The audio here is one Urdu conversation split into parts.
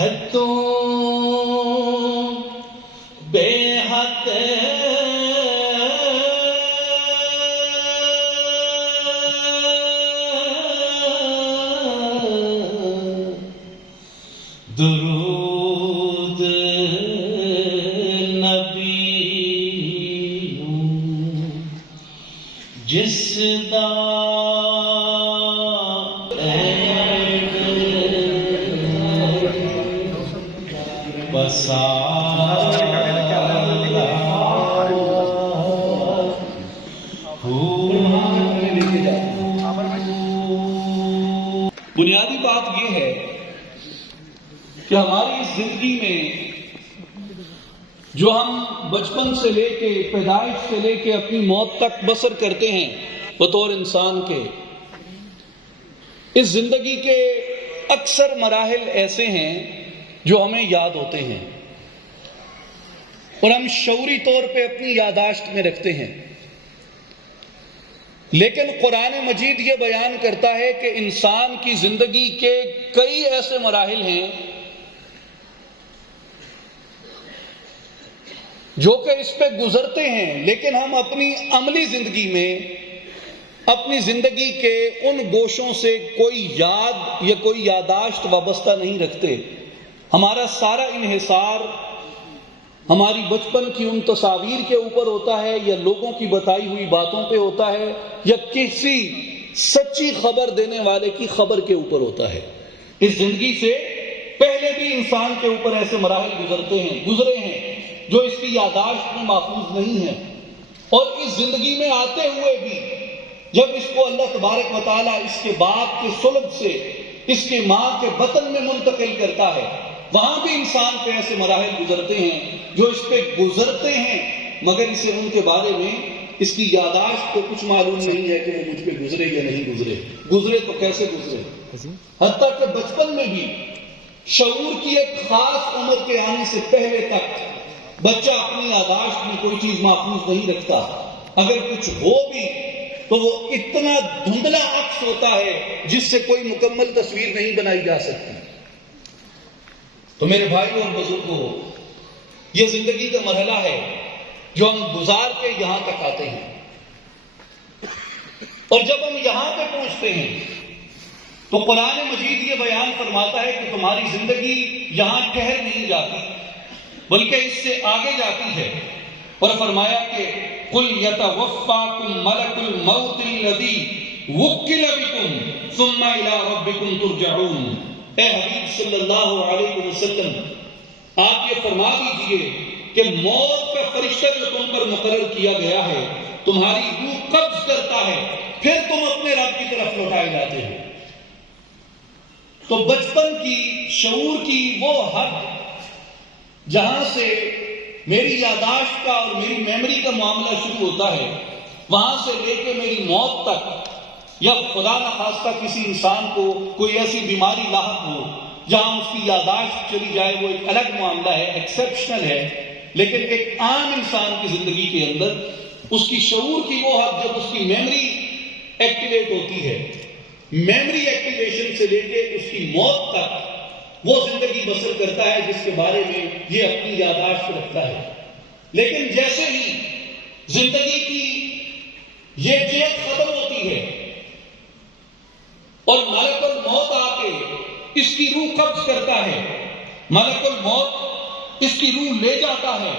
حدوں بے حد درود نبی جس دا بنیادی بات یہ ہے کہ ہماری اس زندگی میں جو ہم بچپن سے لے کے پیدائش سے لے کے اپنی موت تک بسر کرتے ہیں بطور انسان کے، اس زندگی کے اکثر مراحل ایسے ہیں جو ہمیں یاد ہوتے ہیں اور ہم شعوری طور پہ اپنی یادداشت میں رکھتے ہیں، لیکن قرآن مجید یہ بیان کرتا ہے کہ انسان کی زندگی کے کئی ایسے مراحل ہیں جو کہ اس پہ گزرتے ہیں، لیکن ہم اپنی عملی زندگی میں اپنی زندگی کے ان گوشوں سے کوئی یاد یا کوئی یادداشت وابستہ نہیں رکھتے۔ ہمارا سارا انحصار ہماری بچپن کی ان تصاویر کے اوپر ہوتا ہے، یا لوگوں کی بتائی ہوئی باتوں پہ ہوتا ہے، یا کسی سچی خبر دینے والے کی خبر کے اوپر ہوتا ہے۔ اس زندگی سے پہلے بھی انسان کے اوپر ایسے مراحل گزرے ہیں جو اس کی یادداشت میں محفوظ نہیں ہیں، اور اس زندگی میں آتے ہوئے بھی جب اس کو اللہ تبارک و تعالیٰ اس کے باپ کے صلب سے اس کے ماں کے بطن میں منتقل کرتا ہے، وہاں بھی انسان پہ ایسے مراحل گزرتے ہیں جو اس پہ گزرتے ہیں، مگر اسے ان کے بارے میں اس کی یادداشت کو کچھ معلوم نہیں ہے کہ وہ مجھ پہ گزرے یا نہیں گزرے تو کیسے گزرے۔ حتیٰ کہ بچپن میں بھی شعور کی ایک خاص عمر کے آنے سے پہلے تک بچہ اپنی یادداشت میں کوئی چیز محفوظ نہیں رکھتا، اگر کچھ ہو بھی تو وہ اتنا دھندلا عکس ہوتا ہے جس سے کوئی مکمل تصویر نہیں بنائی جا سکتی۔ تو میرے بھائی اور بزرگوں، یہ زندگی کا مرحلہ ہے جو ہم گزار کے یہاں تک آتے ہیں، اور جب ہم یہاں پہ پہنچتے ہیں تو قرآن مجید یہ بیان فرماتا ہے کہ تمہاری زندگی یہاں ٹھہر نہیں جاتی بلکہ اس سے آگے جاتی ہے، اور فرمایا کہ قُلْ يَتَوَفَّاكُمْ مَلَكُ الْمَوْتِ الَّذِي وُكِّلَ بِكُمْ ثُمَّ إِلَىٰ رَبِّكُمْ تُرْجَعُونَ۔ اے حبیب صلی اللہ علیہ وسلم، آپ یہ فرما دیجئے کہ موت کا فرشتہ جو تم پر مقرر کیا گیا ہے تمہاری روح قبض کرتا ہے، پھر تم اپنے رب کی طرف لوٹائے جاتے ہو۔ تو بچپن کی شعور کی وہ حد جہاں سے میری یادداشت کا اور میری میموری کا معاملہ شروع ہوتا ہے، وہاں سے لے کے میری موت تک، یا خدا نخواستہ کسی انسان کو کوئی ایسی بیماری لاحق ہو جہاں اس کی یادداشت چلی جائے، وہ ایک الگ معاملہ ہے، ایکسیپشنل ہے، لیکن ایک عام انسان کی زندگی کے اندر اس کی شعور کی وہ حد جب اس کی میموری ایکٹیویٹ ہوتی ہے، میموری ایکٹیویشن سے لے کے اس کی موت تک وہ زندگی بسر کرتا ہے جس کے بارے میں یہ اپنی یادداشت رکھتا ہے۔ لیکن جیسے ہی زندگی کی یہ جیت ختم ہوتی ہے اور ملک الموت آ کے اس کی روح قبض کرتا ہے، ملک الموت اس کی روح لے جاتا ہے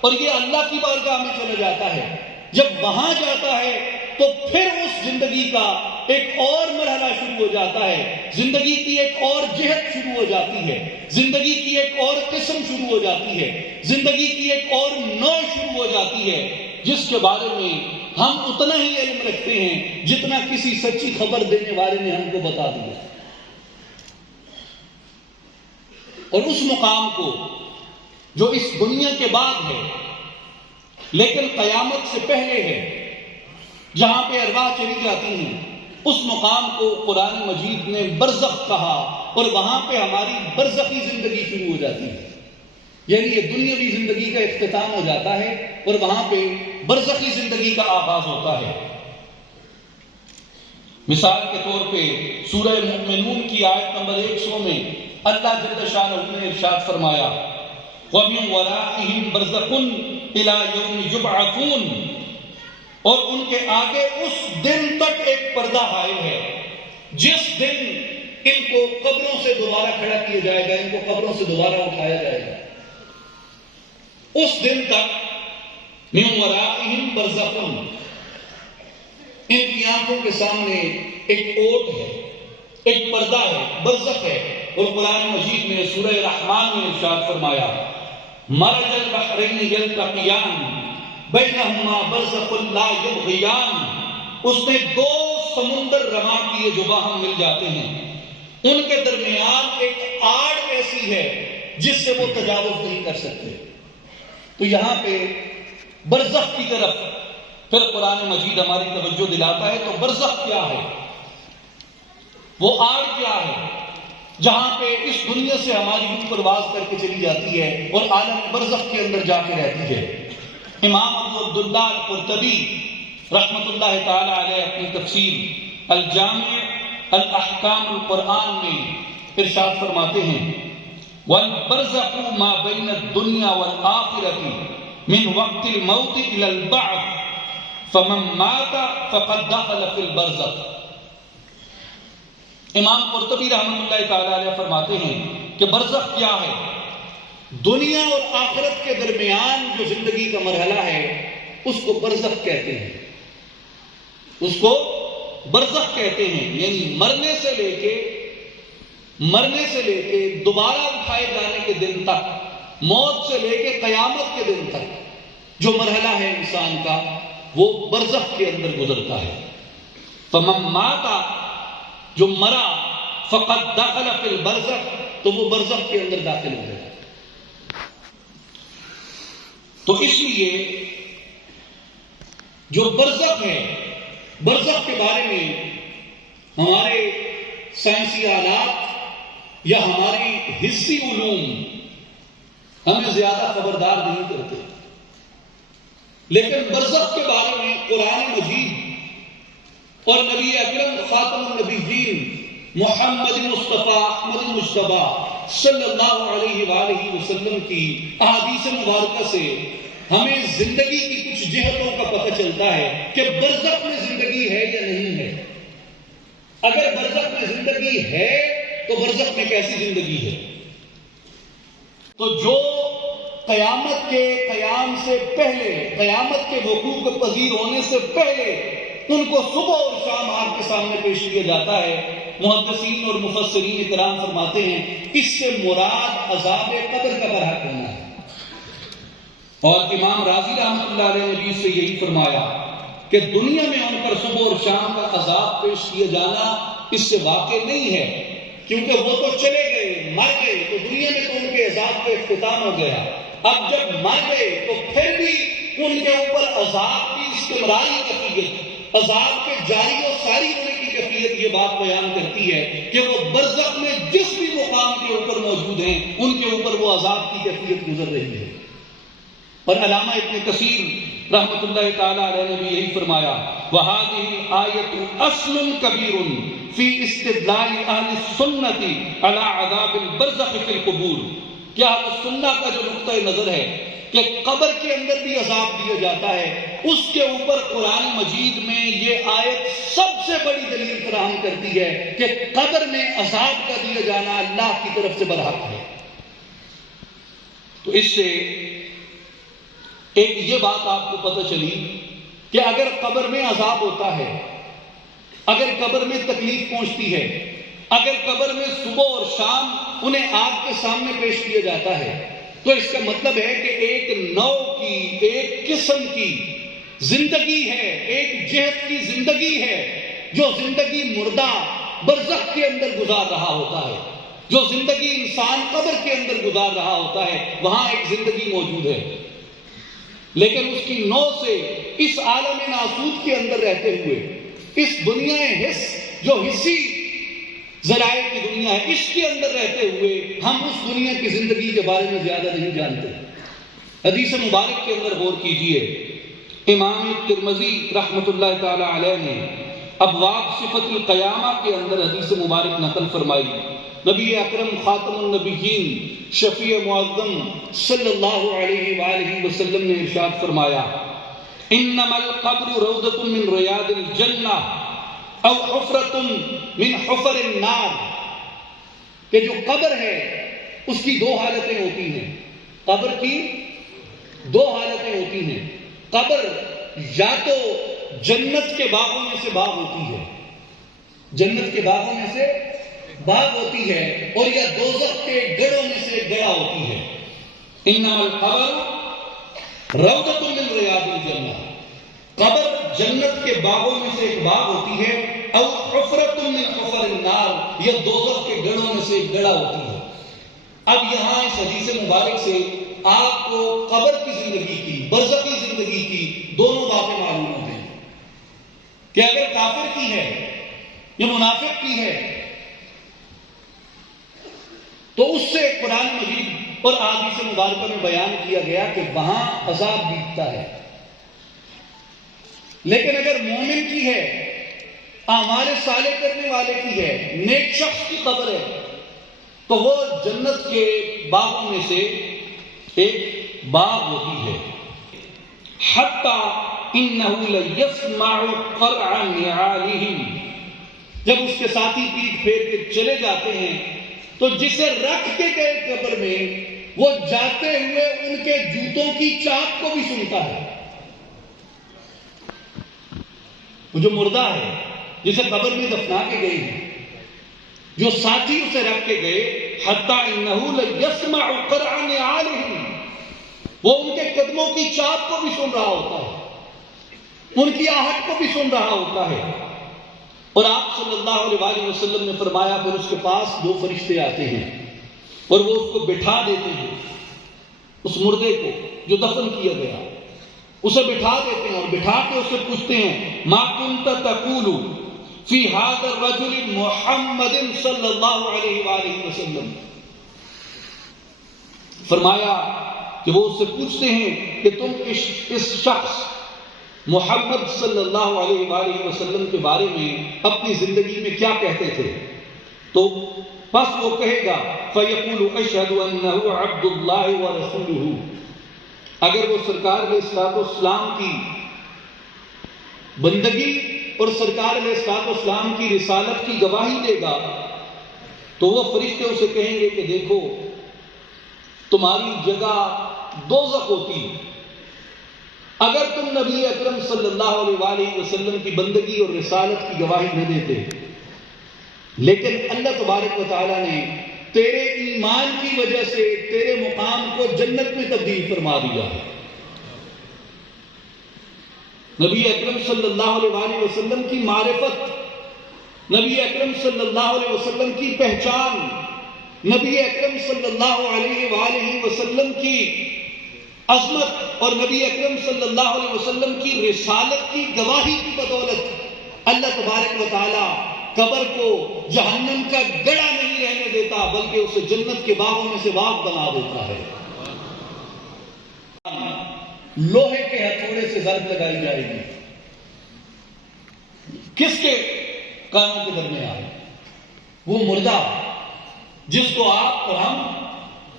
اور یہ اللہ کی بارگاہ میں چلا جاتا ہے۔ جب وہاں جاتا ہے تو پھر اس زندگی کا ایک اور مرحلہ شروع ہو جاتا ہے، زندگی کی ایک اور جہت شروع ہو جاتی ہے، زندگی کی ایک اور قسم شروع ہو جاتی ہے، زندگی کی ایک اور نوع شروع ہو جاتی ہے، جس کے بارے میں ہم اتنا ہی علم رکھتے ہیں جتنا کسی سچی خبر دینے والے نے ہم کو بتا دیا۔ اور اس مقام کو جو اس دنیا کے بعد ہے لیکن قیامت سے پہلے ہے، جہاں پہ ارواح چلی جاتی ہیں، اس مقام کو قرآن مجید نے برزخ کہا، اور وہاں پہ ہماری برزخی زندگی شروع ہو جاتی ہے، یعنی یہ دنیاوی زندگی کا اختتام ہو جاتا ہے اور وہاں پہ برزخی زندگی کا آغاز ہوتا ہے۔ مثال کے طور پہ سورہ مومنون کی آیت نمبر 100 میں اللہ جل شانہ نے ارشاد فرمایا وَمِن وَرَائِهِمْ بَرْزَخٌ إِلَى يَوْمِ يُبْعَثُونَ، اور ان کے آگے اس دن تک ایک پردہ حائل ہے جس دن ان کو قبروں سے دوبارہ کھڑا کیا جائے گا، ان کو قبروں سے دوبارہ اٹھایا جائے گا۔ اس دن تک مِن وَرَائِهِمْ بَرْزَخٌ، ان کی آنکھوں کے سامنے ایک اوٹ ہے، ایک پردہ ہے، برزخ ہے۔ اور قرآن مجید میں سورہ رحمان میں ارشاد فرمایا مرج البحرین یلتقیان بینہما برزخ لا یبغیان، اس نے دو سمندر رواں کیے جو باہم مل جاتے ہیں، ان کے درمیان ایک آڑ ایسی ہے جس سے وہ تجاوز نہیں کر سکتے۔ تو یہاں پہ برزخ کی طرف پھر قرآن مجید ہماری توجہ دلاتا ہے۔ تو برزخ کیا ہے، وہ آڑ کیا ہے جہاں پہ اس دنیا سے ہماری روح پرواز کر کے چلی جاتی ہے اور عالم برزخ کے اندر جا کے رہتی ہے۔ امام ابو عبداللہ القرطبی رحمۃ اللہ تعالی علیہ اپنی تفسیر الجامع الاحکام القرآن میں ارشاد فرماتے ہیں وَالْبَرْزَخُ مَا بَيْنَ الدُّنْيَا وَالْآخِرَةِ مِنْ وَقْتِ الْمَوْتِ إِلَى الْبَعْثِ فَمَنْ مَاتَ فَقَدْ دَخَلَ فِي الْبَرْزَخِ۔ امام قرطبی رحمۃ اللہ تعالی علیہ فرماتے ہیں کہ برزخ کیا ہے، دنیا اور آخرت کے درمیان جو زندگی کا مرحلہ ہے اس کو برزخ کہتے ہیں، اس کو برزخ کہتے ہیں، یعنی مرنے سے لے کے دوبارہ اٹھائے جانے کے دن تک، موت سے لے کے قیامت کے دن تک جو مرحلہ ہے انسان کا وہ برزخ کے اندر گزرتا ہے۔ فمن مات، جو مرا، فقد دخل فی البرزخ، تو وہ برزخ کے اندر داخل ہو گیا۔ تو اس لیے جو برزخ ہے، برزخ کے بارے میں ہمارے سائنسی آلات یا ہماری حسی علوم ہمیں زیادہ خبردار نہیں کرتے، لیکن برزخ کے بارے میں قرآن مجید اور نبی اکرم خاتم النبیین محمد مصطفیٰ احمد مجتبیٰ صلی اللہ علیہ وآلہ وسلم کی احادیث مبارکہ سے ہمیں زندگی کی کچھ جہتوں کا پتہ چلتا ہے کہ برزخ میں زندگی ہے یا نہیں ہے۔ اگر برزخ میں زندگی ہے تو برزخ میں کیسی زندگی ہے؟ تو جو قیامت کے قیام سے پہلے، قیامت کے وقوع کے پذیر ہونے سے پہلے ان کو صبح اور شام آپ کے سامنے پیش کیا جاتا ہے، محدثین اور مفسرین کرام فرماتے ہیں اس سے مراد عذاب قبر کا برحق ہونا ہے۔ اور امام راضی رحمۃ اللہ علیہ نے بھی اس سے یہی فرمایا کہ دنیا میں ان پر صبح اور شام کا عذاب پیش کیا جانا اس سے واقع نہیں ہے، کیونکہ وہ تو چلے گئے، مر گئے، تو دنیا میں تو ان کے عذاب کا اختتام ہو گیا۔ اب جب مر گئے تو پھر بھی ان کے اوپر عذاب کی استمراری کیفیت، عذاب کے جاری و ساری ہونے کی کیفیت یہ بات بیان کرتی ہے کہ وہ برزخ میں جس بھی مقام کے اوپر موجود ہیں ان کے اوپر وہ عذاب کی کیفیت گزر رہی ہے۔ اور علامہ ابن کثیر رحمۃ اللہ تعالی علیہ نے بھی یہی فرمایا وَهَذِهِ الْآيَةُ أَصْلٌ كَبِيرٌ فِي اسْتِدْلَالِ أَهْلِ السُّنَّةِ عَلَى عَذَابِ الْبَرْزَخِ فِي الْقُبُورِ۔ کیا اہل السنہ کا جو نقطہ نظر ہے کہ قبر کے اندر بھی عذاب دیا جاتا ہے، اس کے اوپر قرآن مجید میں یہ آیت سب سے بڑی دلیل فراہم کرتی ہے کہ قبر میں عذاب کا دیا جانا اللہ کی طرف سے برحق ہے۔ تو اس سے ایک یہ بات آپ کو پتہ چلی کہ اگر قبر میں عذاب ہوتا ہے، اگر قبر میں تکلیف پہنچتی ہے، اگر قبر میں صبح اور شام انہیں آگ کے سامنے پیش کیا جاتا ہے، تو اس کا مطلب ہے کہ ایک نوع کی، ایک قسم کی زندگی ہے، ایک جہت کی زندگی ہے جو زندگی مردہ برزخ کے اندر گزار رہا ہوتا ہے، جو زندگی انسان قبر کے اندر گزار رہا ہوتا ہے، وہاں ایک زندگی موجود ہے، لیکن اس کی نوع سے اس عالم ناسوت کے اندر رہتے ہوئے، اس دنیا حس جو حسی ذرائع کی دنیا ہے، اس کے اندر رہتے ہوئے ہم اس دنیا کی زندگی کے بارے میں زیادہ نہیں جانتے۔ حدیث مبارک کے اندر غور کیجئے، امام ترمذی رحمۃ اللہ تعالی علیہ نے ابواب صفت القیامہ کے اندر حدیث مبارک نقل فرمائی نبی اکرم خاتم النبیین شفیع معظم صلی اللہ علیہ وآلہ وسلم نے ارشاد فرمایا انما القبر روضۃ من ریاض الجنہ او حفرۃ من حفر النار، کہ جو قبر ہے اس کی دو حالتیں ہوتی ہیں، قبر کی دو حالتیں ہوتی ہیں، قبر یا تو جنت کے باغوں میں سے باغ ہوتی ہے، جنت کے باغوں میں سے باغ ہوتی ہے، اور یا دوزخ کے گڑھوں میں سے گڑھا ہوتی ہے۔ انما القبر روضۃ من ریاض الجنہ، قبر جنت کے باغوں میں سے ایک باغ ہوتی ہے، او حفرۃ من حفر النار، یا دوزخ کے گڑھوں میں سے ایک گڑھا ہوتی ہے۔ اب یہاں اس حدیث مبارک سے آپ کو قبر کی زندگی کی، برزخی زندگی کی دونوں باتیں معلوم ہوتی ہیں کہ اگر کافر کی ہے یا منافق کی ہے تو اس سے قرآن مجید اور احادیث مبارکہ میں بیان کیا گیا کہ وہاں عذاب بیتتا ہے، لیکن اگر مومن کی ہے، اعمال صالح کرنے والے کی ہے، نیک شخص کی قبر ہے، تو وہ جنت کے باغوں میں سے ایک باغ ہوتی ہے۔ حتی انہ لیسمع قرع نعالہم، جب اس کے ساتھی پیٹ پھیر کے چلے جاتے ہیں تو جسے رکھ کے گئے قبر میں وہ جاتے ہوئے ان کے جوتوں کی چاپ کو بھی سنتا ہے۔ وہ جو مردہ ہے جسے قبر میں دفنا کے گئے ہیں، جو ساتھی اسے رکھ کے گئے، حتی انہ لیسمع قرع نعالہم، وہ ان کے قدموں کی چاپ کو بھی سن رہا ہوتا ہے، ان کی آہٹ کو بھی سن رہا ہوتا ہے۔ اور آپ صلی اللہ علیہ وآلہ وسلم نے فرمایا پھر اس کے پاس دو فرشتے آتے ہیں اور وہ اس کو بٹھا دیتے ہیں، اس مردے کو جو دفن کیا گیا اسے بٹھا دیتے ہیں، اور بٹھا کے اسے پوچھتے ہیں ما کنت تقول فی ھذا الرجل محمد صلی اللہ علیہ وآلہ وسلم، فرمایا کہ وہ اس سے پوچھتے ہیں کہ تم اس شخص محمد صلی اللہ علیہ وآلہ وسلم کے بارے میں اپنی زندگی میں کیا کہتے تھے؟ تو بس وہ کہے گا فَيَقُولُ أَشْهَدُ أَنَّهُ عَبْدُ اللَّهِ وَرَسُولُهُ، اگر وہ سرکار علیہ السلام کی بندگی اور سرکار علیہ السلام کی رسالت کی گواہی دے گا تو وہ فرشتے اسے کہیں گے کہ دیکھو تمہاری جگہ دوزخ ہوتی اگر تم نبی اکرم صلی اللہ علیہ وآلہ وسلم کی بندگی اور رسالت کی گواہی نہ دیتے، لیکن اللہ تبارک و تعالیٰ نے تیرے ایمان کی وجہ سے تیرے مقام کو جنت میں تبدیل فرما دیا ہے۔ نبی اکرم صلی اللہ علیہ وآلہ وسلم کی معرفت، نبی اکرم صلی اللہ علیہ وسلم کی پہچان، نبی اکرم صلی اللہ علیہ وآلہ وسلم کی عظمت اور نبی اکرم صلی اللہ علیہ وسلم کی رسالت کی گواہی کی بدولت اللہ تبارک و تعالی قبر کو جہنم کا گڑھا نہیں رہنے دیتا بلکہ اسے جنت کے باغوں میں سے باغ بنا دیتا ہے۔ لوہے کے ہتھوڑے سے ضرب لگائی جائے گی، کس کے کانوں کے درمیان؟ وہ مردہ جس کو آپ اور ہم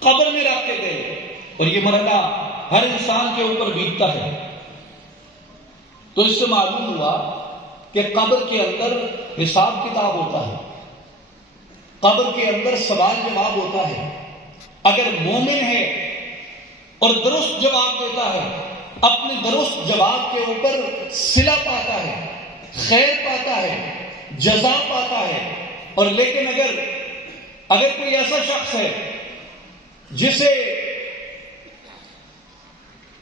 قبر میں رکھ کے گئے، اور یہ مرحلہ ہر انسان کے اوپر بیتتا ہے۔ تو اس سے معلوم ہوا کہ قبر کے اندر حساب کتاب ہوتا ہے، قبر کے اندر سوال جواب ہوتا ہے۔ اگر مومن ہے اور درست جواب دیتا ہے، اپنے درست جواب کے اوپر صلہ پاتا ہے، خیر پاتا ہے، جزا پاتا ہے، اور لیکن اگر کوئی ایسا شخص ہے جسے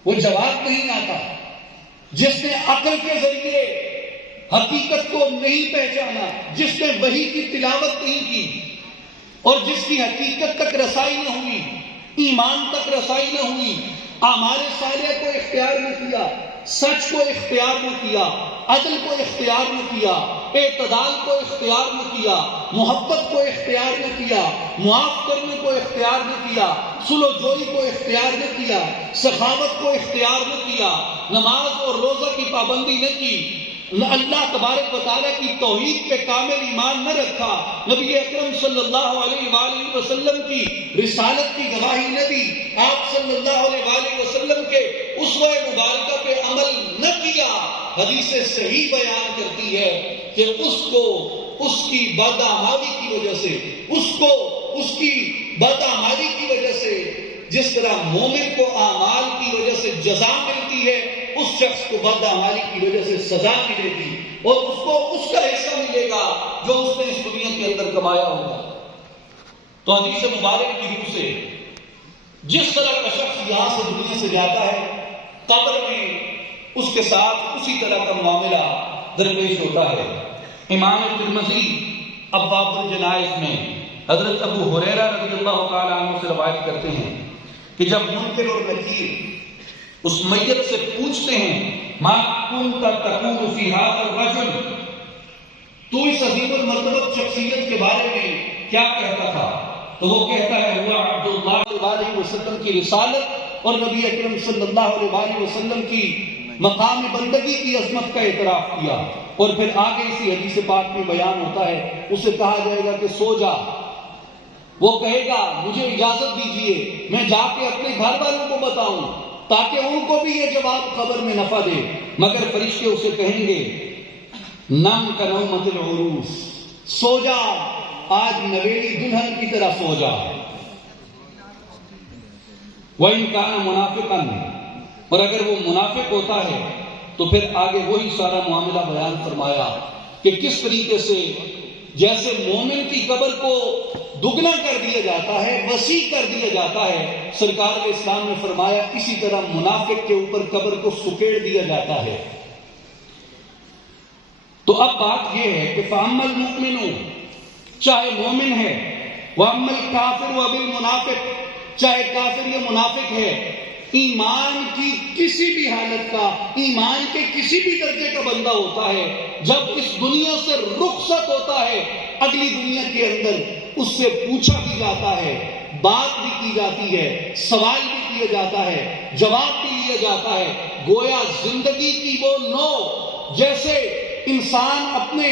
وہ جواب نہیں آتا، جس نے عقل کے ذریعے حقیقت کو نہیں پہچانا، جس نے وحی کی تلاوت نہیں کی اور جس کی حقیقت تک رسائی نہ ہوئی، ایمان تک رسائی نہ ہوئی، اعمال صالحہ کو اختیار نہ کیا، سچ کو اختیار نہ کیا، عدل کو اختیار نہ کیا، اعتدال کو اختیار نہ کیا، محبت کو اختیار نہ کیا، معاف کرنے کو اختیار نہ کیا، صلح جوئی کو اختیار نہ کیا، سخاوت کو اختیار نہ کیا، نماز اور روزہ کی پابندی نہ کی، اللہ تبارک و تعالیٰ کی توحید پہ کامل ایمان نہ رکھا، نبی اکرم صلی اللہ علیہ وآلہ وسلم کی رسالت کی گواہی نہ دی، آپ صلی اللہ علیہ وآلہ وسلم کے اسوہ مبارکہ پہ عمل نہ کیا، حدیث صحیح بیان کرتی ہے کہ اس کی بدعمالی کی وجہ سے، اس کی بدعمالی کی وجہ سے جس طرح مومن کو اعمال کی وجہ سے جزا ملتی ہے، اس شخص کو بدعمالی کی وجہ سے سزا ملے گی، اور اس کو اس کا حصہ ملے گا جو اس نے اس دنیا کے اندر کمایا ہوگا۔ تو حدیث مبارک کی روح سے جس طرح کا شخص یہاں سے دنیا سے جاتا ہے، قبر میں اس کے ساتھ اسی طرح کا معاملہ درپیش ہوتا ہے۔ امام ترمذی ابواب الجنائز میں حضرت ابو ہریرہ رضی اللہ تعالیٰ عنہ سے روایت کرتے ہیں کہ جب منکر اور نکیر اس میت سے پوچھتے ہیں ما کنت تقول فی ھذا الرجل، تو اس عظیم المرتبہ شخصیت کے بارے میں کیا کہتا تھا؟ تو وہ کہتا ہے ہوا عبداللہ صلی اللہ علیہ وسلم کی رسالت اور نبی اکرم صلی اللہ علیہ وآلہ وسلم کی مقام بندگی کی عظمت کا اعتراف کیا۔ اور پھر آگے اسی حدیث پاک میں بیان ہوتا ہے، اسے کہا جائے گا کہ سو جا، وہ کہے گا مجھے اجازت دیجئے میں جا کے اپنے گھر والوں کو بتاؤں تاکہ ان کو بھی یہ جواب قبر میں نفع دے، مگر فرشتے اسے کہیں گے نم کا نومت العروس، سو جا، آج نویلی دلہن کی طرح سو جا۔ وَإِن كَانَ مُنَافِقًا، اور اگر وہ منافق ہوتا ہے تو پھر آگے وہی سارا معاملہ بیان فرمایا کہ کس طریقے سے جیسے مومن کی قبر کو دگنا کر دیا جاتا ہے، وسیع کر دیا جاتا ہے، سرکار اسلام نے فرمایا اسی طرح منافق کے اوپر قبر کو سکیڑ دیا جاتا ہے۔ تو اب بات یہ ہے کہ فَأَمَّا الْمُؤْمِنُ، چاہے مومن ہے، وَأَمَّا الْكَافِرُ وَبِالْمُنَافِقِ، چاہے کافر یا منافق ہے، ایمان کی کسی بھی حالت کا، ایمان کے کسی بھی درجے کا بندہ ہوتا ہے، جب اس دنیا سے رخصت ہوتا ہے اگلی دنیا کے اندر اس سے پوچھا بھی جاتا ہے، بات بھی کی جاتی ہے، سوال بھی کیا جاتا ہے، جواب بھی لیا جاتا ہے، گویا زندگی کی وہ نو جیسے انسان اپنے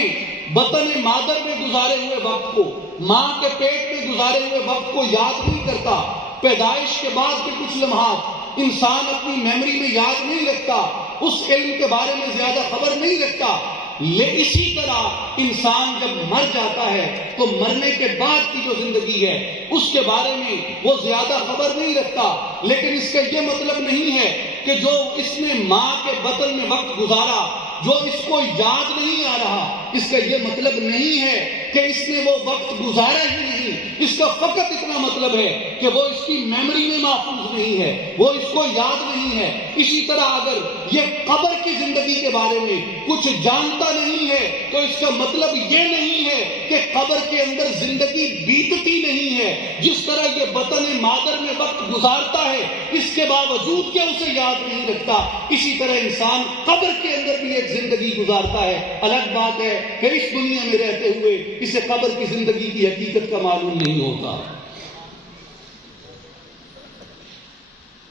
بطن مادر میں گزارے ہوئے وقت کو، ماں کے پیٹ میں گزارے ہوئے وقت کو یاد نہیں کرتا، پیدائش کے بعد کے کچھ لمحات انسان اپنی میموری میں یاد نہیں رکھتا، اس علم کے بارے میں زیادہ خبر نہیں رکھتا، اسی طرح انسان جب مر جاتا ہے تو مرنے کے بعد کی جو زندگی ہے اس کے بارے میں وہ زیادہ خبر نہیں رکھتا، لیکن اس کا یہ مطلب نہیں ہے کہ جو اس نے ماں کے بطن میں وقت گزارا جو اس کو یاد نہیں آ رہا، اس کا یہ مطلب نہیں ہے کہ اس نے وہ وقت گزارا ہی نہیں، اس کا فقط اتنا مطلب ہے کہ وہ اس کی میموری میں محفوظ نہیں ہے، وہ اس کو یاد نہیں ہے۔ اسی طرح اگر یہ قبر کی زندگی کے بارے میں کچھ جانتا نہیں ہے تو اس کا مطلب یہ نہیں ہے کہ قبر کے اندر زندگی بیتتی نہیں ہے۔ جس طرح یہ بطن مادر میں وقت گزارتا ہے اس کے باوجود کہ اسے یاد نہیں رکھتا، اسی طرح انسان قبر کے اندر بھی ایک زندگی گزارتا ہے۔ الگ بات ہے کہ اس دنیا میں رہتے ہوئے اسے قبر کی زندگی کی حقیقت کا معلوم نہیں ہوتا،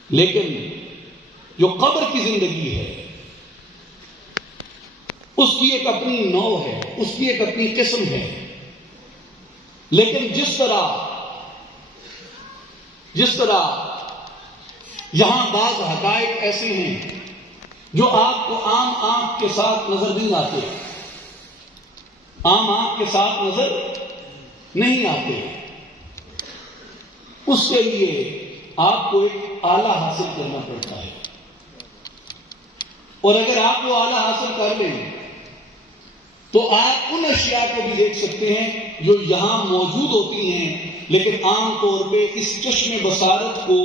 لیکن جو قبر کی زندگی ہے اس کی ایک اپنی نو ہے، اس کی ایک اپنی قسم ہے، لیکن جس طرح یہاں بعض حقائق ایسے ہیں جو آپ کو عام آنکھ کے ساتھ نظر نہیں آتے، عام آنکھ کے ساتھ نظر نہیں آتے، اس کے لیے آپ کو ایک آلہ حاصل کرنا پڑتا ہے، اور اگر آپ وہ آلہ حاصل کر لیں تو آپ ان اشیاء کو بھی دیکھ سکتے ہیں جو یہاں موجود ہوتی ہیں، لیکن عام طور پہ اس چشم بصارت کو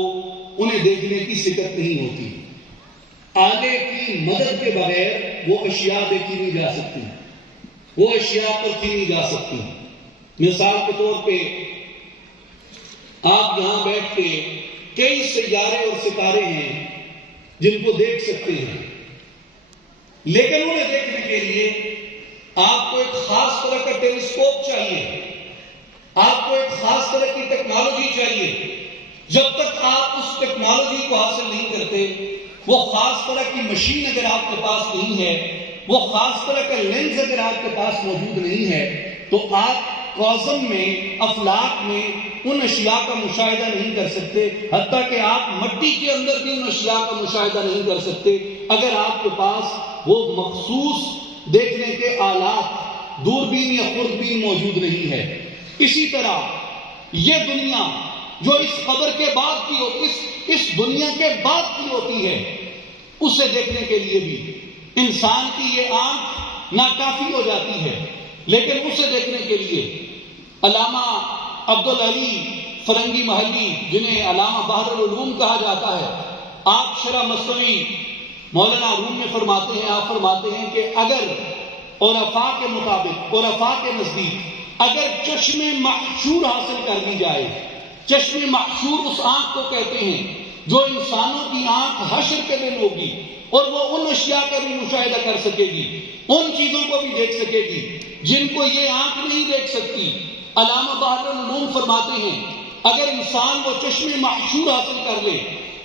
انہیں دیکھنے کی سکت نہیں ہوتی۔ آلے کی مدد کے بغیر وہ اشیاء دیکھی نہیں جا سکتی، وہ اشیاء پرکھی نہیں جا سکتی۔ مثال کے طور پہ آپ یہاں بیٹھ کے کئی سیارے اور ستارے ہیں جن کو دیکھ سکتے ہیں، لیکن انہیں دیکھنے کے لیے آپ کو ایک خاص طرح کا ٹیلیسکوپ چاہیے، آپ کو ایک خاص طرح کی ٹیکنالوجی چاہیے۔ جب تک آپ اس ٹیکنالوجی کو حاصل نہیں کرتے، وہ خاص طرح کی مشین اگر آپ کے پاس نہیں ہے وہ خاص طرح کا لینس اگر آپ کے پاس موجود نہیں ہے تو آپ کوزم میں، افلاک میں ان اشیاء کا مشاہدہ نہیں کر سکتے، حتیٰ کہ آپ مٹی کے اندر بھی ان اشیاء کا مشاہدہ نہیں کر سکتے اگر آپ کے پاس وہ مخصوص دیکھنے کے آلات، دوربین یا خوردبین موجود نہیں ہے۔ اسی طرح یہ دنیا جو اس قبر کے بعد کی ہوتی، اس دنیا کے بعد کی ہوتی ہے، اسے دیکھنے کے لیے بھی انسان کی یہ آنکھ ناکافی ہو جاتی ہے، لیکن اسے دیکھنے کے لیے علامہ عبدالعلی فرنگی محلی، جنہیں علامہ بحر العلوم کہا جاتا ہے، آپ شرح مثنوی مولانا روم میں فرماتے ہیں، آپ فرماتے ہیں کہ اگر عرفاء کے مطابق، عرفاء کے نزدیک اگر چشم محشور حاصل کر لی جائے، چشم محشور اس آنکھ کو کہتے ہیں جو انسانوں کی آنکھ حشر کے دن ہوگی اور وہ ان اشیاء کا بھی مشاہدہ کر سکے گی، ان چیزوں کو بھی دیکھ سکے گی جن کو یہ آنکھ نہیں دیکھ سکتی۔ علامہ بحر العلوم فرماتے ہیں اگر انسان وہ چشم محشور حاصل کر لے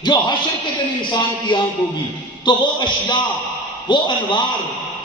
جو حشر کے دن انسان کی آنکھ ہوگی، تو وہ اشیاء، وہ انوار،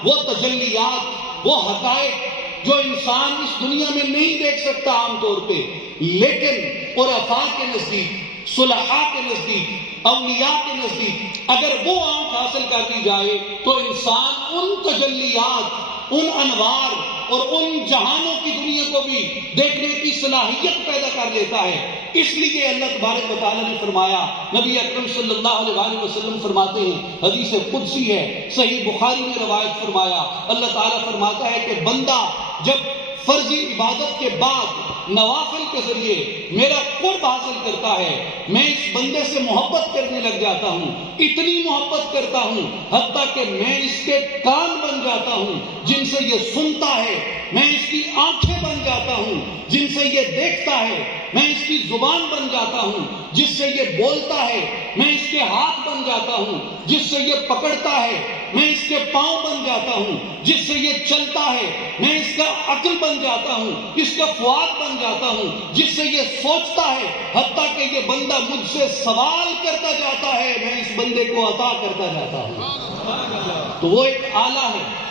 وہ تجلیات، وہ حقائق جو انسان اس دنیا میں نہیں دیکھ سکتا عام طور پہ، لیکن عرفاء کے نزدیک، صلحاء کے نزدیک، اولیاء کے نزدیک اگر وہ آنکھ حاصل کر دی جائے تو انسان ان تجلیات، ان انوار اور ان جہانوں کی دنیا کو بھی دیکھنے کی صلاحیت پیدا کر لیتا ہے۔ اس لیے اللہ تبارک و تعالیٰ نے فرمایا، نبی اکرم صلی اللہ علیہ وآلہ وسلم فرماتے ہیں، حدیث قدسی ہے، صحیح بخاری میں روایت فرمایا، اللہ تعالیٰ فرماتا ہے کہ بندہ جب فرضی عبادت کے بعد نوافل کے ذریعے میرا قرب حاصل کرتا ہے، میں اس بندے سے محبت کرنے لگ جاتا ہوں، اتنی محبت کرتا ہوں حتیٰ کہ میں اس کے کان بن جاتا ہوں جن سے یہ سنتا ہے، میں اس کی آنکھیں بن جاتا ہوں جن سے یہ دیکھتا ہے، میں اس کی زبان بن جاتا ہوں جس سے یہ بولتا ہے، میں اس کے ہاتھ بن جاتا ہوں جس سے یہ پکڑتا ہے، میں اس کے پاؤں بن جاتا ہوں جس سے یہ چلتا ہے، میں اس کا عقل بن جاتا ہوں، اس کا فؤاد بن جاتا ہوں جس سے یہ سوچتا ہے، حتیٰ کہ یہ بندہ مجھ سے سوال کرتا جاتا ہے، میں اس بندے کو عطا کرتا جاتا ہوں۔ تو وہ ایک آلہ ہے۔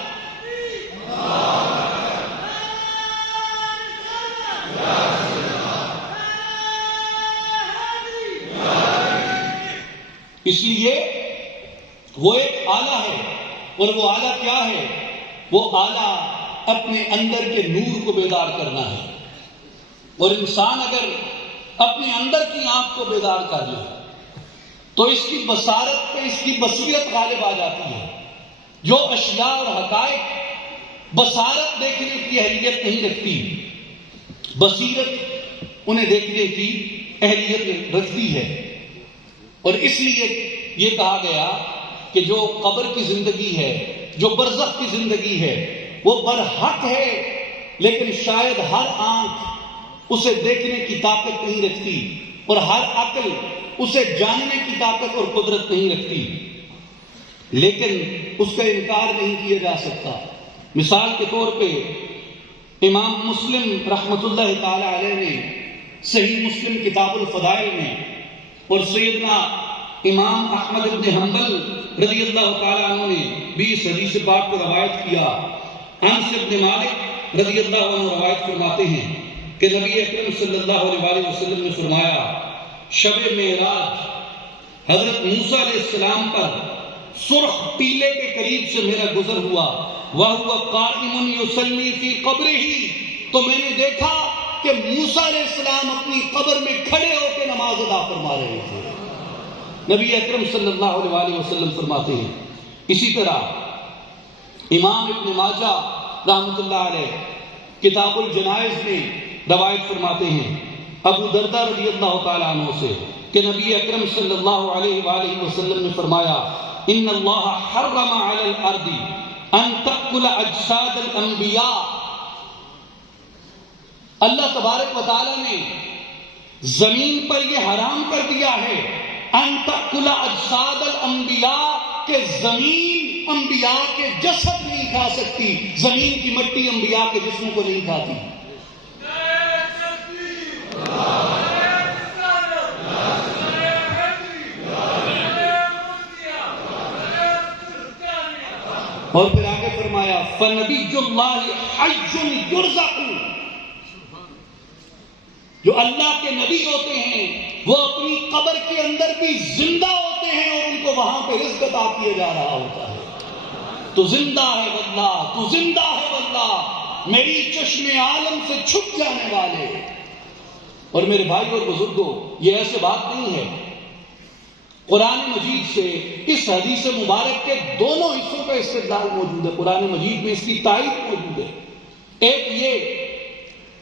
اس لیے وہ ایک آلہ ہے، اور وہ آلہ کیا ہے؟ وہ آلہ اپنے اندر کے نور کو بیدار کرنا ہے، اور انسان اگر اپنے اندر کی آنکھ کو بیدار کر لے تو اس کی بصارت پہ اس کی بصیرت غالب آ جاتی ہے۔ جو اشیاء اور حقائق بصارت دیکھنے کی اہلیت نہیں رکھتی، بصیرت انہیں دیکھنے کی اہلیت رکھتی ہے۔ اور اس لیے یہ کہا گیا کہ جو قبر کی زندگی ہے، جو برزخ کی زندگی ہے، وہ برحق ہے، لیکن شاید ہر آنکھ اسے دیکھنے کی طاقت نہیں رکھتی، اور ہر عقل اسے جاننے کی طاقت اور قدرت نہیں رکھتی، لیکن اس کا انکار نہیں کیا جا سکتا۔ مثال کے طور پہ امام مسلم رحمۃ اللہ تعالی علیہ نے صحیح مسلم کتاب الفضائل میں، اور سیدنا امام احمد بن حنبل رضی اللہ تعالیٰ عنہ نے بھی اس حدیث پاک کو روایت کیا۔ انس بن مالک رضی اللہ عنہ روایت فرماتے ہیں کہ نبی اکرم صلی اللہ علیہ وسلم نے فرمایا، شب معراج حضرت موسیٰ علیہ السلام پر سرخ ٹیلے کے قریب سے میرا گزر ہوا، وَهُوَ قَائِمٌ يُصَلِّي فِي قَبْرِهِ، تو میں نے دیکھا کہ موسیٰ علیہ السلام اپنی قبر میں کھڑے ہو کے نماز ادا فرما رہے تھے۔ نبی اکرم صلی اللہ علیہ وسلم فرماتے ہیں۔ اسی طرح امام ابن ماجہ رحمۃ اللہ علیہ کتاب الجنائز میں روایت فرماتے ہیں ابو دردہ رضی اللہ تعالیٰ عنہ سے کہ نبی اکرم صلی اللہ علیہ وآلہ وسلم نے فرمایا، ان اللہ حرم علی الارض ان تأکل اجساد الانبیاء، اللہ تبارک و تعالیٰ نے زمین پر یہ حرام کر دیا ہے، ان تأکل اجساد الانبیاء، کہ زمین انبیاء کے جسد نہیں کھا سکتی، زمین کی مٹی انبیاء کے جسموں کو نہیں کھاتی۔ اور پھر آگے فرمایا فَنَبِيُّ اللَّهِ حَيٌّ يُرْزَقُ، جو اللہ کے نبی ہوتے ہیں وہ اپنی قبر کے اندر بھی زندہ ہوتے ہیں اور ان کو وہاں پہ رزق عطا کیا جا رہا ہوتا ہے. تو زندہ ہے واللہ، تو زندہ ہے واللہ، میری چشم عالم سے چھپ جانے والے. اور میرے بھائی اور بزرگوں، یہ ایسے بات نہیں ہے. قرآن مجید سے اس حدیث مبارک کے دونوں حصوں کا استدلال موجود ہے. قرآن مجید میں اس کی تائید موجود ہے. ایک یہ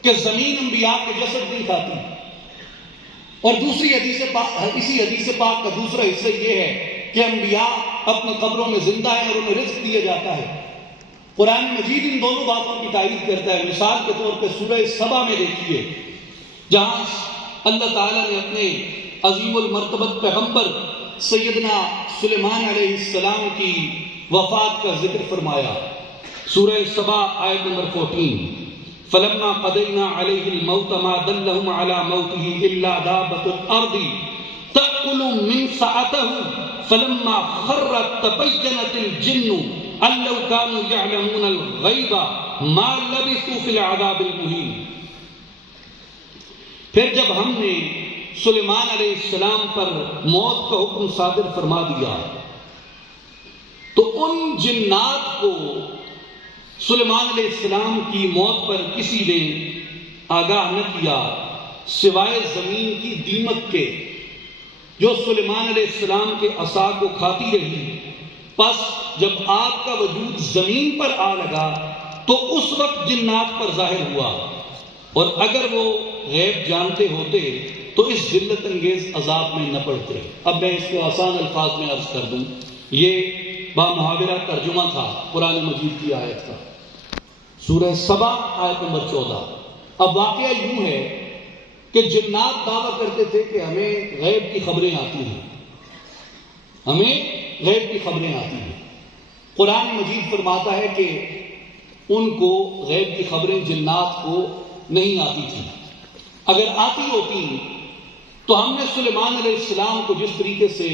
کہ زمین انبیاء کے جسد نہیں کھاتی، اور دوسری اسی حدیث پاک کا دوسرا حصہ یہ ہے کہ انبیاء اپنی قبروں میں زندہ ہیں اور انہیں رزق دیا جاتا ہے. قرآن مجید ان دونوں باتوں کی تائید کرتا ہے. مثال کے طور پہ سورہ سبا میں دیکھیے، جہاں اللہ تعالیٰ نے اپنے عظیم المرتبت پیغمبر سیدنا سلیمان علیہ السلام کی وفات کا ذکر فرمایا. سورہ سبا آیت نمبر 14، فلما قضينا عليه الموت ما دلهم على موته الا دابة الارض تأكل من سعته فلما خر تبينت الجن ان لو كانوا يعلمون الغيب ما لبثوا في العذاب المهين. پھر جب ہم نے سلیمان علیہ السلام پر موت کا حکم صادر فرما دیا تو ان جنات کو سلیمان علیہ السلام کی موت پر کسی نے آگاہ نہ کیا سوائے زمین کی دیمک کے، جو سلیمان علیہ السلام کے عصا کو کھاتی رہی. پس جب آگ کا وجود زمین پر آ لگا تو اس وقت جنات پر ظاہر ہوا، اور اگر وہ غیب جانتے ہوتے تو اس ذلت انگیز عذاب میں نہ پڑتے. اب میں اس کو آسان الفاظ میں عرض کر دوں، یہ بامحاورہ ترجمہ تھا قرآن مجید کی آیت کا. سورہ سبا آیت نمبر 14. اب واقعہ یوں ہے کہ جنات دعویٰ کرتے تھے کہ ہمیں غیب کی خبریں آتی ہیں، ہمیں غیب کی خبریں آتی ہیں. قرآن مجید فرماتا ہے کہ ان کو غیب کی خبریں جنات کو نہیں آتی تھیں. اگر آتی ہوتی تو ہم نے سلیمان علیہ السلام کو جس طریقے سے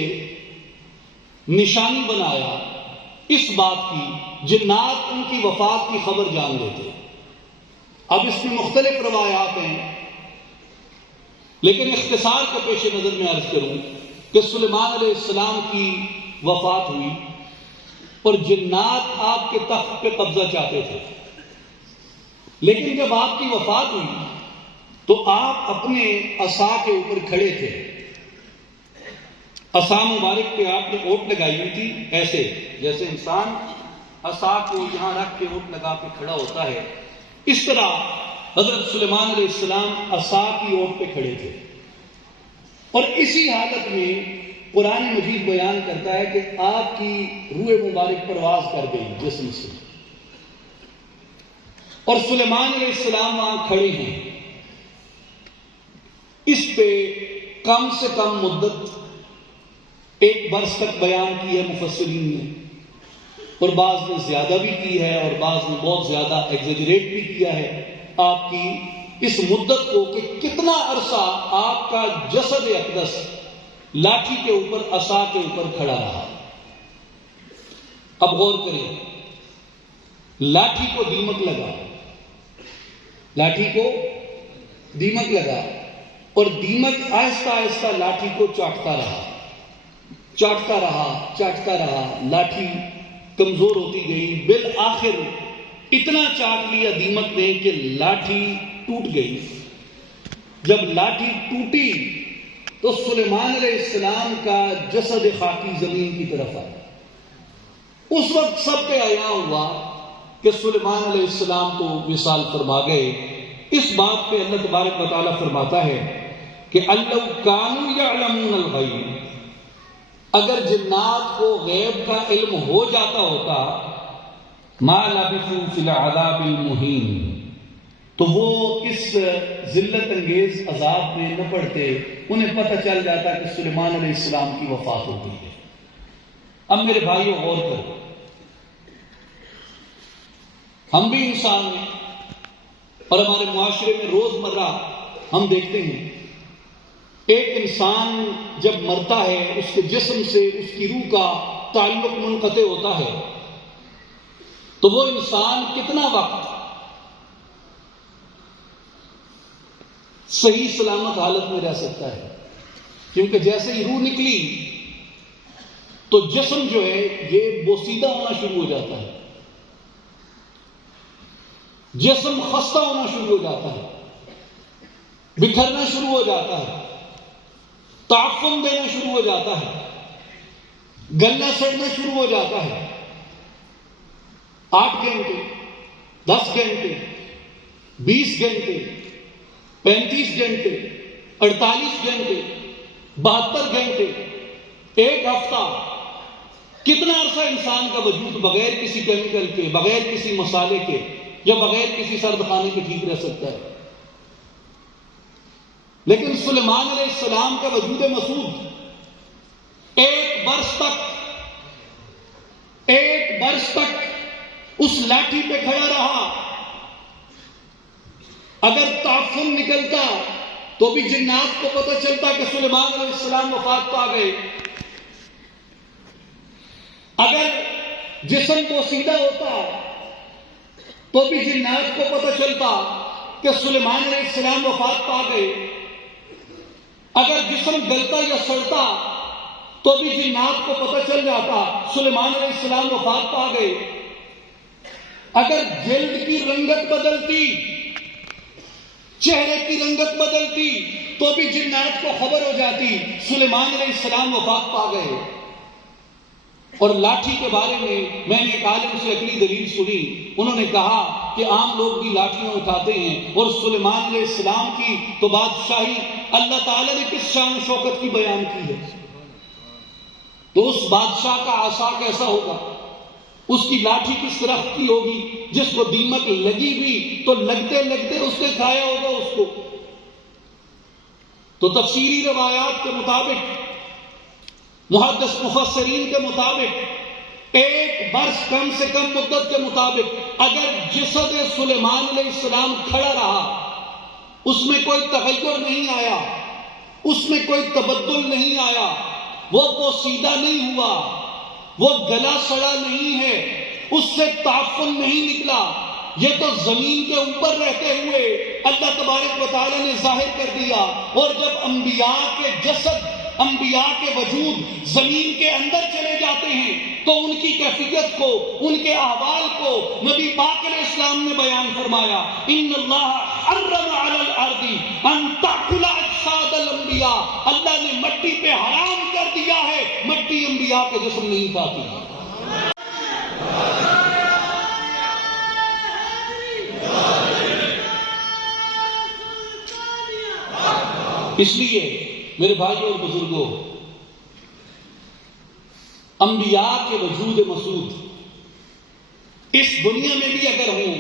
نشانی بنایا اس بات کی، جنات ان کی وفات کی خبر جان لیتے. اب اس میں مختلف روایات ہیں، لیکن اختصار کے پیش نظر میں عرض کروں کہ سلیمان علیہ السلام کی وفات ہوئی اور جنات آپ کے تخت پہ قبضہ چاہتے تھے. لیکن جب آپ کی وفات ہوئی تو آپ اپنے عصا کے اوپر کھڑے تھے. عصا مبارک پہ آپ نے اوٹ لگائی ہوئی تھی، ایسے جیسے انسان عصا کو یہاں رکھ کے اوٹ لگا کے کھڑا ہوتا ہے، اس طرح حضرت سلیمان علیہ السلام عصا کی اوٹ پہ کھڑے تھے. اور اسی حالت میں قرآن مجید بیان کرتا ہے کہ آپ کی روح مبارک پرواز کر گئی جسم سے، اور سلیمان علیہ السلام وہاں کھڑے ہیں. اس پہ کم سے کم مدت 1 برس تک بیان کی ہے مفسرین نے، اور بعض نے زیادہ بھی کی ہے اور بعض نے بہت زیادہ ایگزیجریٹ بھی کیا ہے آپ کی اس مدت کو، کہ کتنا عرصہ آپ کا جسد اقدس لاٹھی کے اوپر عصا کے اوپر کھڑا رہا. اب غور کریں، لاٹھی کو دیمک لگا، لاٹھی کو دیمک لگا، اور دیمک آہستہ آہستہ لاٹھی کو چاٹتا رہا، چاٹتا رہا، چاٹتا رہا. لاٹھی کمزور ہوتی گئی، بالآخر اتنا چاٹ لیا دیمک نے کہ لاٹھی ٹوٹ گئی. جب لاٹھی ٹوٹی تو سلیمان علیہ السلام کا جسد خاکی زمین کی طرف آیا. اس وقت سب پہ عیاں ہوا کہ سلیمان علیہ السلام تو وصال فرما گئے. اس بات پہ اللہ تبارک و تعالیٰ فرماتا ہے کہ الَّوْ كَانُوا يَعْلَمُونَ الْغَيْبَ، اگر جنات کو غیب کا علم ہو جاتا ہوتا مَا لَبِثُوا فِي الْعَذَابِ الْمُهِينِ، تو وہ اس ذلت انگیز عذاب میں نہ پڑتے، انہیں پتہ چل جاتا کہ سلیمان علیہ السلام کی وفات ہو گئی ہے. اب میرے بھائیو غور کرو، ہم بھی انسان ہیں اور ہمارے معاشرے میں روزمرہ ہم دیکھتے ہیں ایک انسان جب مرتا ہے اس کے جسم سے اس کی روح کا تعلق منقطع ہوتا ہے. تو وہ انسان کتنا وقت صحیح سلامت حالت میں رہ سکتا ہے؟ کیونکہ جیسے ہی روح نکلی تو جسم جو ہے یہ بوسیدہ ہونا شروع ہو جاتا ہے، جسم خستہ ہونا شروع ہو جاتا ہے، بکھرنا شروع ہو جاتا ہے، تعفن دینا شروع ہو جاتا ہے، گلنا سڑنا شروع ہو جاتا ہے۔ 8 گھنٹے، 10 گھنٹے، 20 گھنٹے، 35 گھنٹے، 48 گھنٹے، 72 گھنٹے، 1 ہفتہ، کتنا عرصہ انسان کا وجود بغیر کسی کیمیکل کے، بغیر کسی مسالے کے یا بغیر کسی سرد خانے کے ٹھیک رہ سکتا ہے؟ لیکن سلیمان علیہ السلام کا وجود مسعود 1 برس تک اس لاٹھی پہ کھڑا رہا۔ اگر تعفن نکلتا تو بھی جنات کو پتہ چلتا کہ سلیمان علیہ السلام وفات پا گئے۔ اگر جسم بوسیدہ ہوتا تو بھی جنات کو پتہ چلتا کہ سلیمان علیہ السلام وفات پا گئے۔ اگر جسم گلتا یا سڑتا تو بھی جنات کو پتہ چل جاتا سلیمان علیہ السلام وفات پا گئے۔ اگر جلد کی رنگت بدلتی، چہرے کی رنگت بدلتی تو بھی جنات کو خبر ہو جاتی سلیمان علیہ السلام وفات پا گئے۔ اور لاٹھی کے بارے میں نے ایک عالم سے عقلی دلیل سنی، انہوں نے کہا کہ عام لوگ بھی لاٹھیاں اٹھاتے ہیں، اور سلیمان علیہ السلام کی تو بادشاہی اللہ تعالیٰ نے کس شان و شوکت کی بیان کی ہے، تو اس بادشاہ کا عصا کیسا ہوگا، اس کی لاٹھی کس درخت کی ہوگی جس کو دیمک لگی بھی تو لگتے لگتے اس نے کھایا ہوگا اس کو۔ تو تفسیری روایات کے مطابق، محدث مفسرین کے مطابق 1 برس کم سے کم مدت کے مطابق اگر جسد سلیمان علیہ السلام کھڑا رہا، اس میں کوئی تغیر نہیں آیا، اس میں کوئی تبدل نہیں آیا، وہ پوسیدہ نہیں ہوا، وہ گلا سڑا نہیں ہے، اس سے تعفن نہیں نکلا، یہ تو زمین کے اوپر رہتے ہوئے اللہ تبارک و تعالیٰ نے ظاہر کر دیا۔ اور جب انبیاء کے جسد، انبیاء کے وجود زمین کے اندر چلے جاتے ہیں تو ان کی کیفیت کو، ان کے احوال کو نبی پاک علیہ السلام نے بیان فرمایا، ان اللہ حرم علی الارض ان تاکل اجساد الانبیاء، اللہ نے مٹی پہ حرام کر دیا ہے، مٹی انبیاء کا جسم نہیں کھاتی۔ اس لیے میرے بھائیوں اور بزرگوں، انبیاء کے وجود مسعود اس دنیا میں بھی اگر ہوں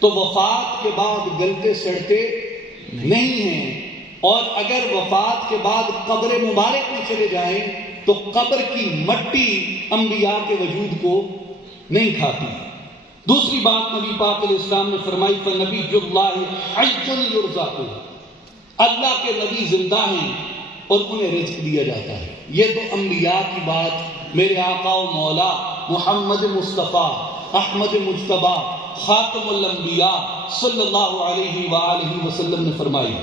تو وفات کے بعد گلتے سڑتے نہیں ہیں، اور اگر وفات کے بعد قبر مبارک میں چلے جائیں تو قبر کی مٹی انبیاء کے وجود کو نہیں کھاتی۔ دوسری بات نبی پاک علیہ السلام نے فرمائی، فَنَبِيُّ اللَّهِ حَيٌّ يُرْزَقُ، اللہ کے نبی زندہ ہیں اور انہیں رزق دیا جاتا ہے۔ یہ تو انبیاء کی بات میرے آقا و مولا محمد مصطفیٰ احمد مجتبیٰ خاتم الانبیاء صلی اللہ علیہ وآلہ وسلم نے فرمائی۔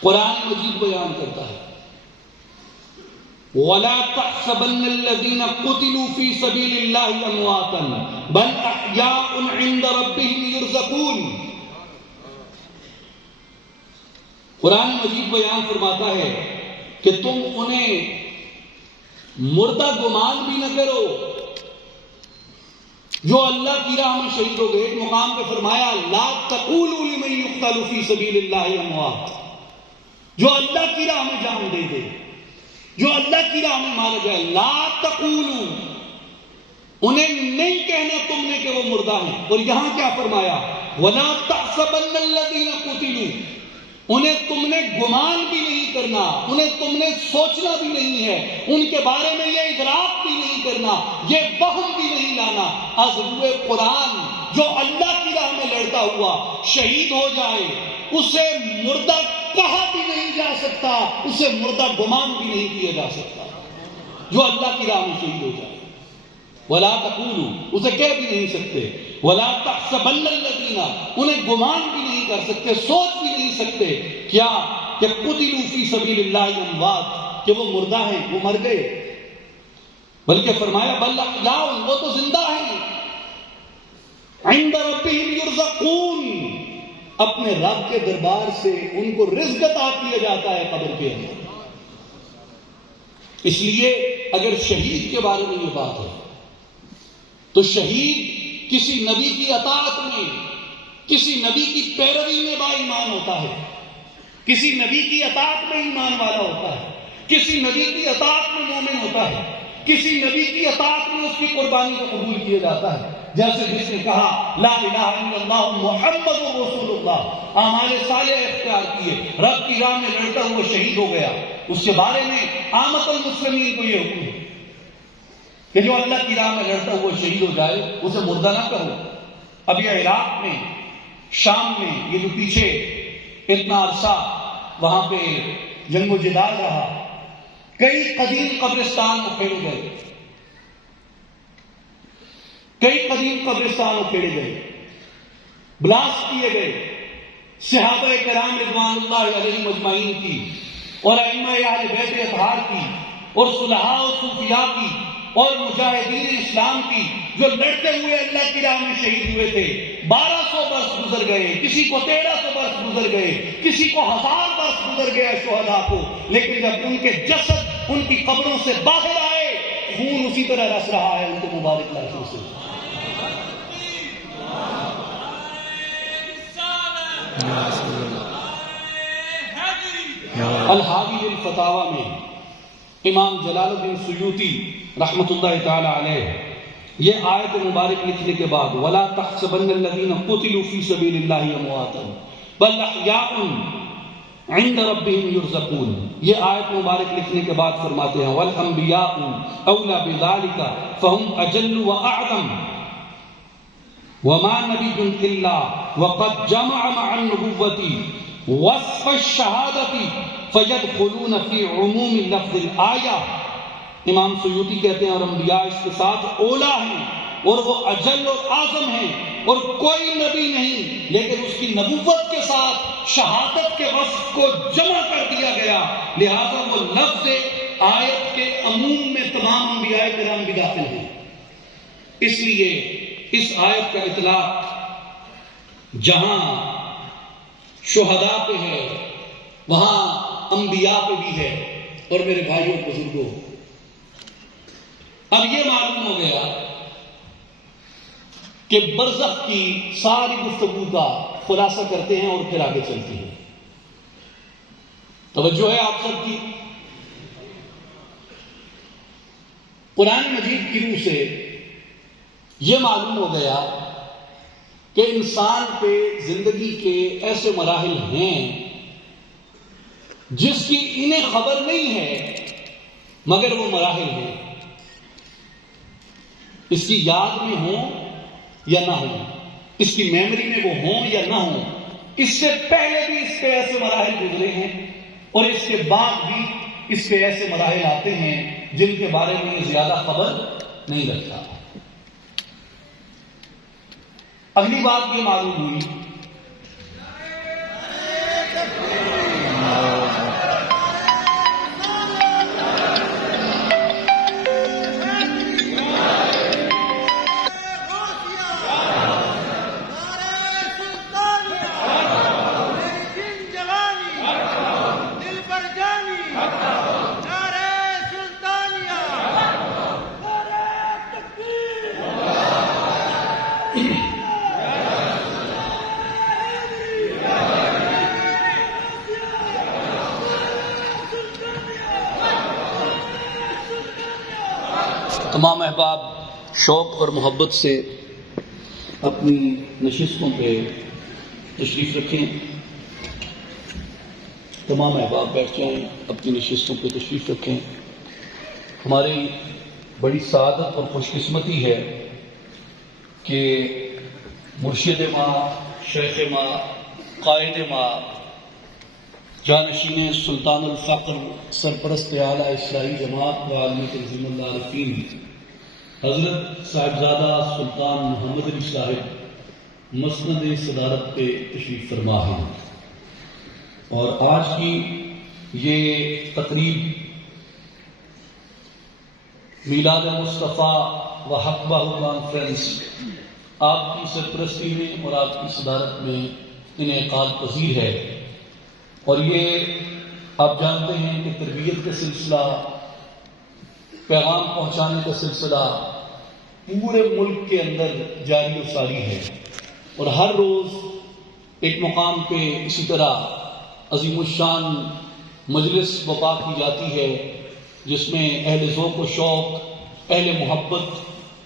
قرآن مجید بیان کرتا ہے، وَلَا تَحْسَبَنَّ الَّذِينَ قُتِلُوا فِي سَبِيلِ اللَّهِ أَمْوَاتًا بَلْ أَحْيَاءٌ عِندَ رَبِّهِمْ يُرْزَقُونَ۔ قرآن مجید بیان فرماتا ہے کہ تم انہیں مردہ گمان بھی نہ کرو جو اللہ کی راہ میں شہید ہو گئے۔ ایک مقام پہ فرمایا، لا تقولوا لمن يقتل في سبيل الله اموات، جو اللہ کی راہ میں جان دے دے، جو اللہ کی راہ میں مارا جائے، لا تقولوا، انہیں نہیں کہنا تم نے کہ وہ مردہ ہیں۔ اور یہاں کیا فرمایا، ولا تحسبن الذين قتلوا، انہیں تم نے گمان بھی نہیں کرنا، انہیں تم نے سوچنا بھی نہیں ہے، ان کے بارے میں یہ ادراک بھی نہیں کرنا، یہ وہم بھی نہیں لانا۔ از روئے قرآن جو اللہ کی راہ میں لڑتا ہوا شہید ہو جائے، اسے مردہ کہا بھی نہیں جا سکتا، اسے مردہ گمان بھی نہیں کیا جا سکتا، جو اللہ کی راہ میں شہید ہو جائے۔ ولا تقولوا، اسے کہہ بھی نہیں سکتے، ولا تحسبن الذین، انہیں گمان بھی نہیں کر سکتے، سوچ بھی نہیں سکتے کیا کہ قتلوا فی سبیل اللہ اموات، کہ وہ مردہ ہیں، وہ مر گئے، بلکہ فرمایا بل احیاء، وہ تو زندہ ہیں، عند ربہم یرزقون، اپنے رب کے دربار سے ان کو رزق عطا کیا جاتا ہے قبر کے اندر۔ اس لیے اگر شہید کے بارے میں یہ بات ہے تو شہید کسی نبی کی اطاعت میں، کسی نبی کی پیروی میں با ایمان ہوتا ہے، کسی نبی کی اطاعت میں ایمان والا ہوتا ہے، کسی نبی کی اطاعت میں مومن ہوتا ہے، کسی نبی کی اطاعت میں اس کی قربانی کو قبول کیا جاتا ہے۔ جیسے جس نے کہا لا الہ الا اللہ محمد رسول اللہ، اعمال صالح اختیار کیے، رب کی راہ میں لڑتا ہوا شہید ہو گیا، اس کے بارے میں عامت المسلمین کو یہ حکم ہے کہ جو اللہ کی راہ میں لڑتا ہوا شہید ہو جائے اسے مردہ نہ کرو۔ اب یہ عراق میں، شام میں، یہ جو پیچھے اتنا عرصہ وہاں پہ جنگ و جدال رہا، کئی قدیم قبرستان اکھیڑے گئے، کئی قدیم قبرستان اکھیڑے گئے، بلاسٹ کیے گئے، صحابہ کرام رضوان اللہ علیہم اجمعین کی اور ائمہ اہل بیت اطہار کی اور صلحاء و صوفیاء کی اور مجاہدین اسلام کی جو لڑتے ہوئے اللہ کی راہ میں شہید ہوئے تھے، 1200 برس گزر گئے، کسی کو 1300 برس گزر گئے، کسی کو 1000 برس گزر گیا شہداء کو، لیکن جب ان کے جسد ان کی قبروں سے باہر آئے، خون اسی طرح رس رہا ہے ان کو مبارک لاشوں سے۔ الحاوی الفتاوی میں امام جلال الدین سیوطی رحمۃ اللہ تعالی علیہ یہ آیت مبارک لکھنے کے بعد وَلَا تَحْسَبَنَّ الَّذِينَ قُتِلُوا فِي سَبِيلِ اللَّهِ أَمْوَاتًا بَلْ أَحْيَاءٌ عِندَ رَبِّهِمْ يُرْزَقُونَ، یہ آیت مبارک لکھنے کے بعد فرماتے ہیں وَالْأَنْبِيَاءُ أَوْلَى بِذَلِكَ فَهُمْ أَجَلُّ وَأَعْظَمُ وَمَا نَبِيٌّ إِلَّا وَقَدْ جَمَعَ مَعَ النُّبُوَّةِ وَصْفَ الشَّهَادَةِ فَيَدْخُلُونَ فِي عُمُومِ لَفْظِ الْآيَةِ۔ امام سیوطی کہتے ہیں اور انبیاء اس کے ساتھ اولا ہیں اور وہ اجل اور اعظم ہیں، اور کوئی نبی نہیں لیکن اس کی نبوت کے ساتھ شہادت کے وصف کو جمع کر دیا گیا، لہذا وہ لفظ آیت کے عموم میں تمام انبیاء کرام بھی داخل ہیں۔ اس لیے اس آیت کا اطلاق جہاں شہداء پہ ہے وہاں انبیاء پہ بھی ہے۔ اور میرے بھائیوں بزرگوں، اب یہ معلوم ہو گیا کہ برزخ کی ساری گفتگو کا خلاصہ کرتے ہیں اور پھر آگے چلتے ہیں۔ توجہ ہے آپ سب کی؟ قرآن مجید کی روح سے یہ معلوم ہو گیا کہ انسان پہ زندگی کے ایسے مراحل ہیں جس کی انہیں خبر نہیں ہے مگر وہ مراحل ہیں، اس کی یاد میں ہوں یا نہ ہوں، اس کی میموری میں وہ ہوں یا نہ ہوں، اس سے پہلے بھی اس پہ ایسے مراحل گزرے ہیں اور اس کے بعد بھی اس پہ ایسے مراحل آتے ہیں جن کے بارے میں یہ زیادہ خبر نہیں رکھتا۔ اگلی بات یہ معلوم ہوئی تمام احباب شوق اور محبت سے اپنی نشستوں پہ تشریف رکھیں۔ تمام احباب بیٹھ جائیں، اپنی نشستوں پہ تشریف رکھیں۔ ہماری بڑی سعادت اور خوش قسمتی ہے کہ مرشد ماں، شیخ ماں، قائد ماں، جانشین سلطان الفقر، سرپرست اعلیٰ اسلامی جماعت و عالم تنظیم العارفین حضرت صاحبزادہ سلطان محمد علی صاحب مسند صدارت پہ تشریف فرما ہیں، اور آج کی یہ تقریب میلاد مصطفیٰ و حقبہ کانفرنس آپ کی سرپرستی میں اور آپ کی صدارت میں انعقاد پذیر ہے، اور یہ آپ جانتے ہیں کہ تربیت کا سلسلہ، پیغام پہنچانے کا سلسلہ پورے ملک کے اندر جاری و ساری ہے، اور ہر روز ایک مقام پہ اسی طرح عظیم الشان مجلس برپا کی جاتی ہے، جس میں اہل ذوق و شوق، اہل محبت،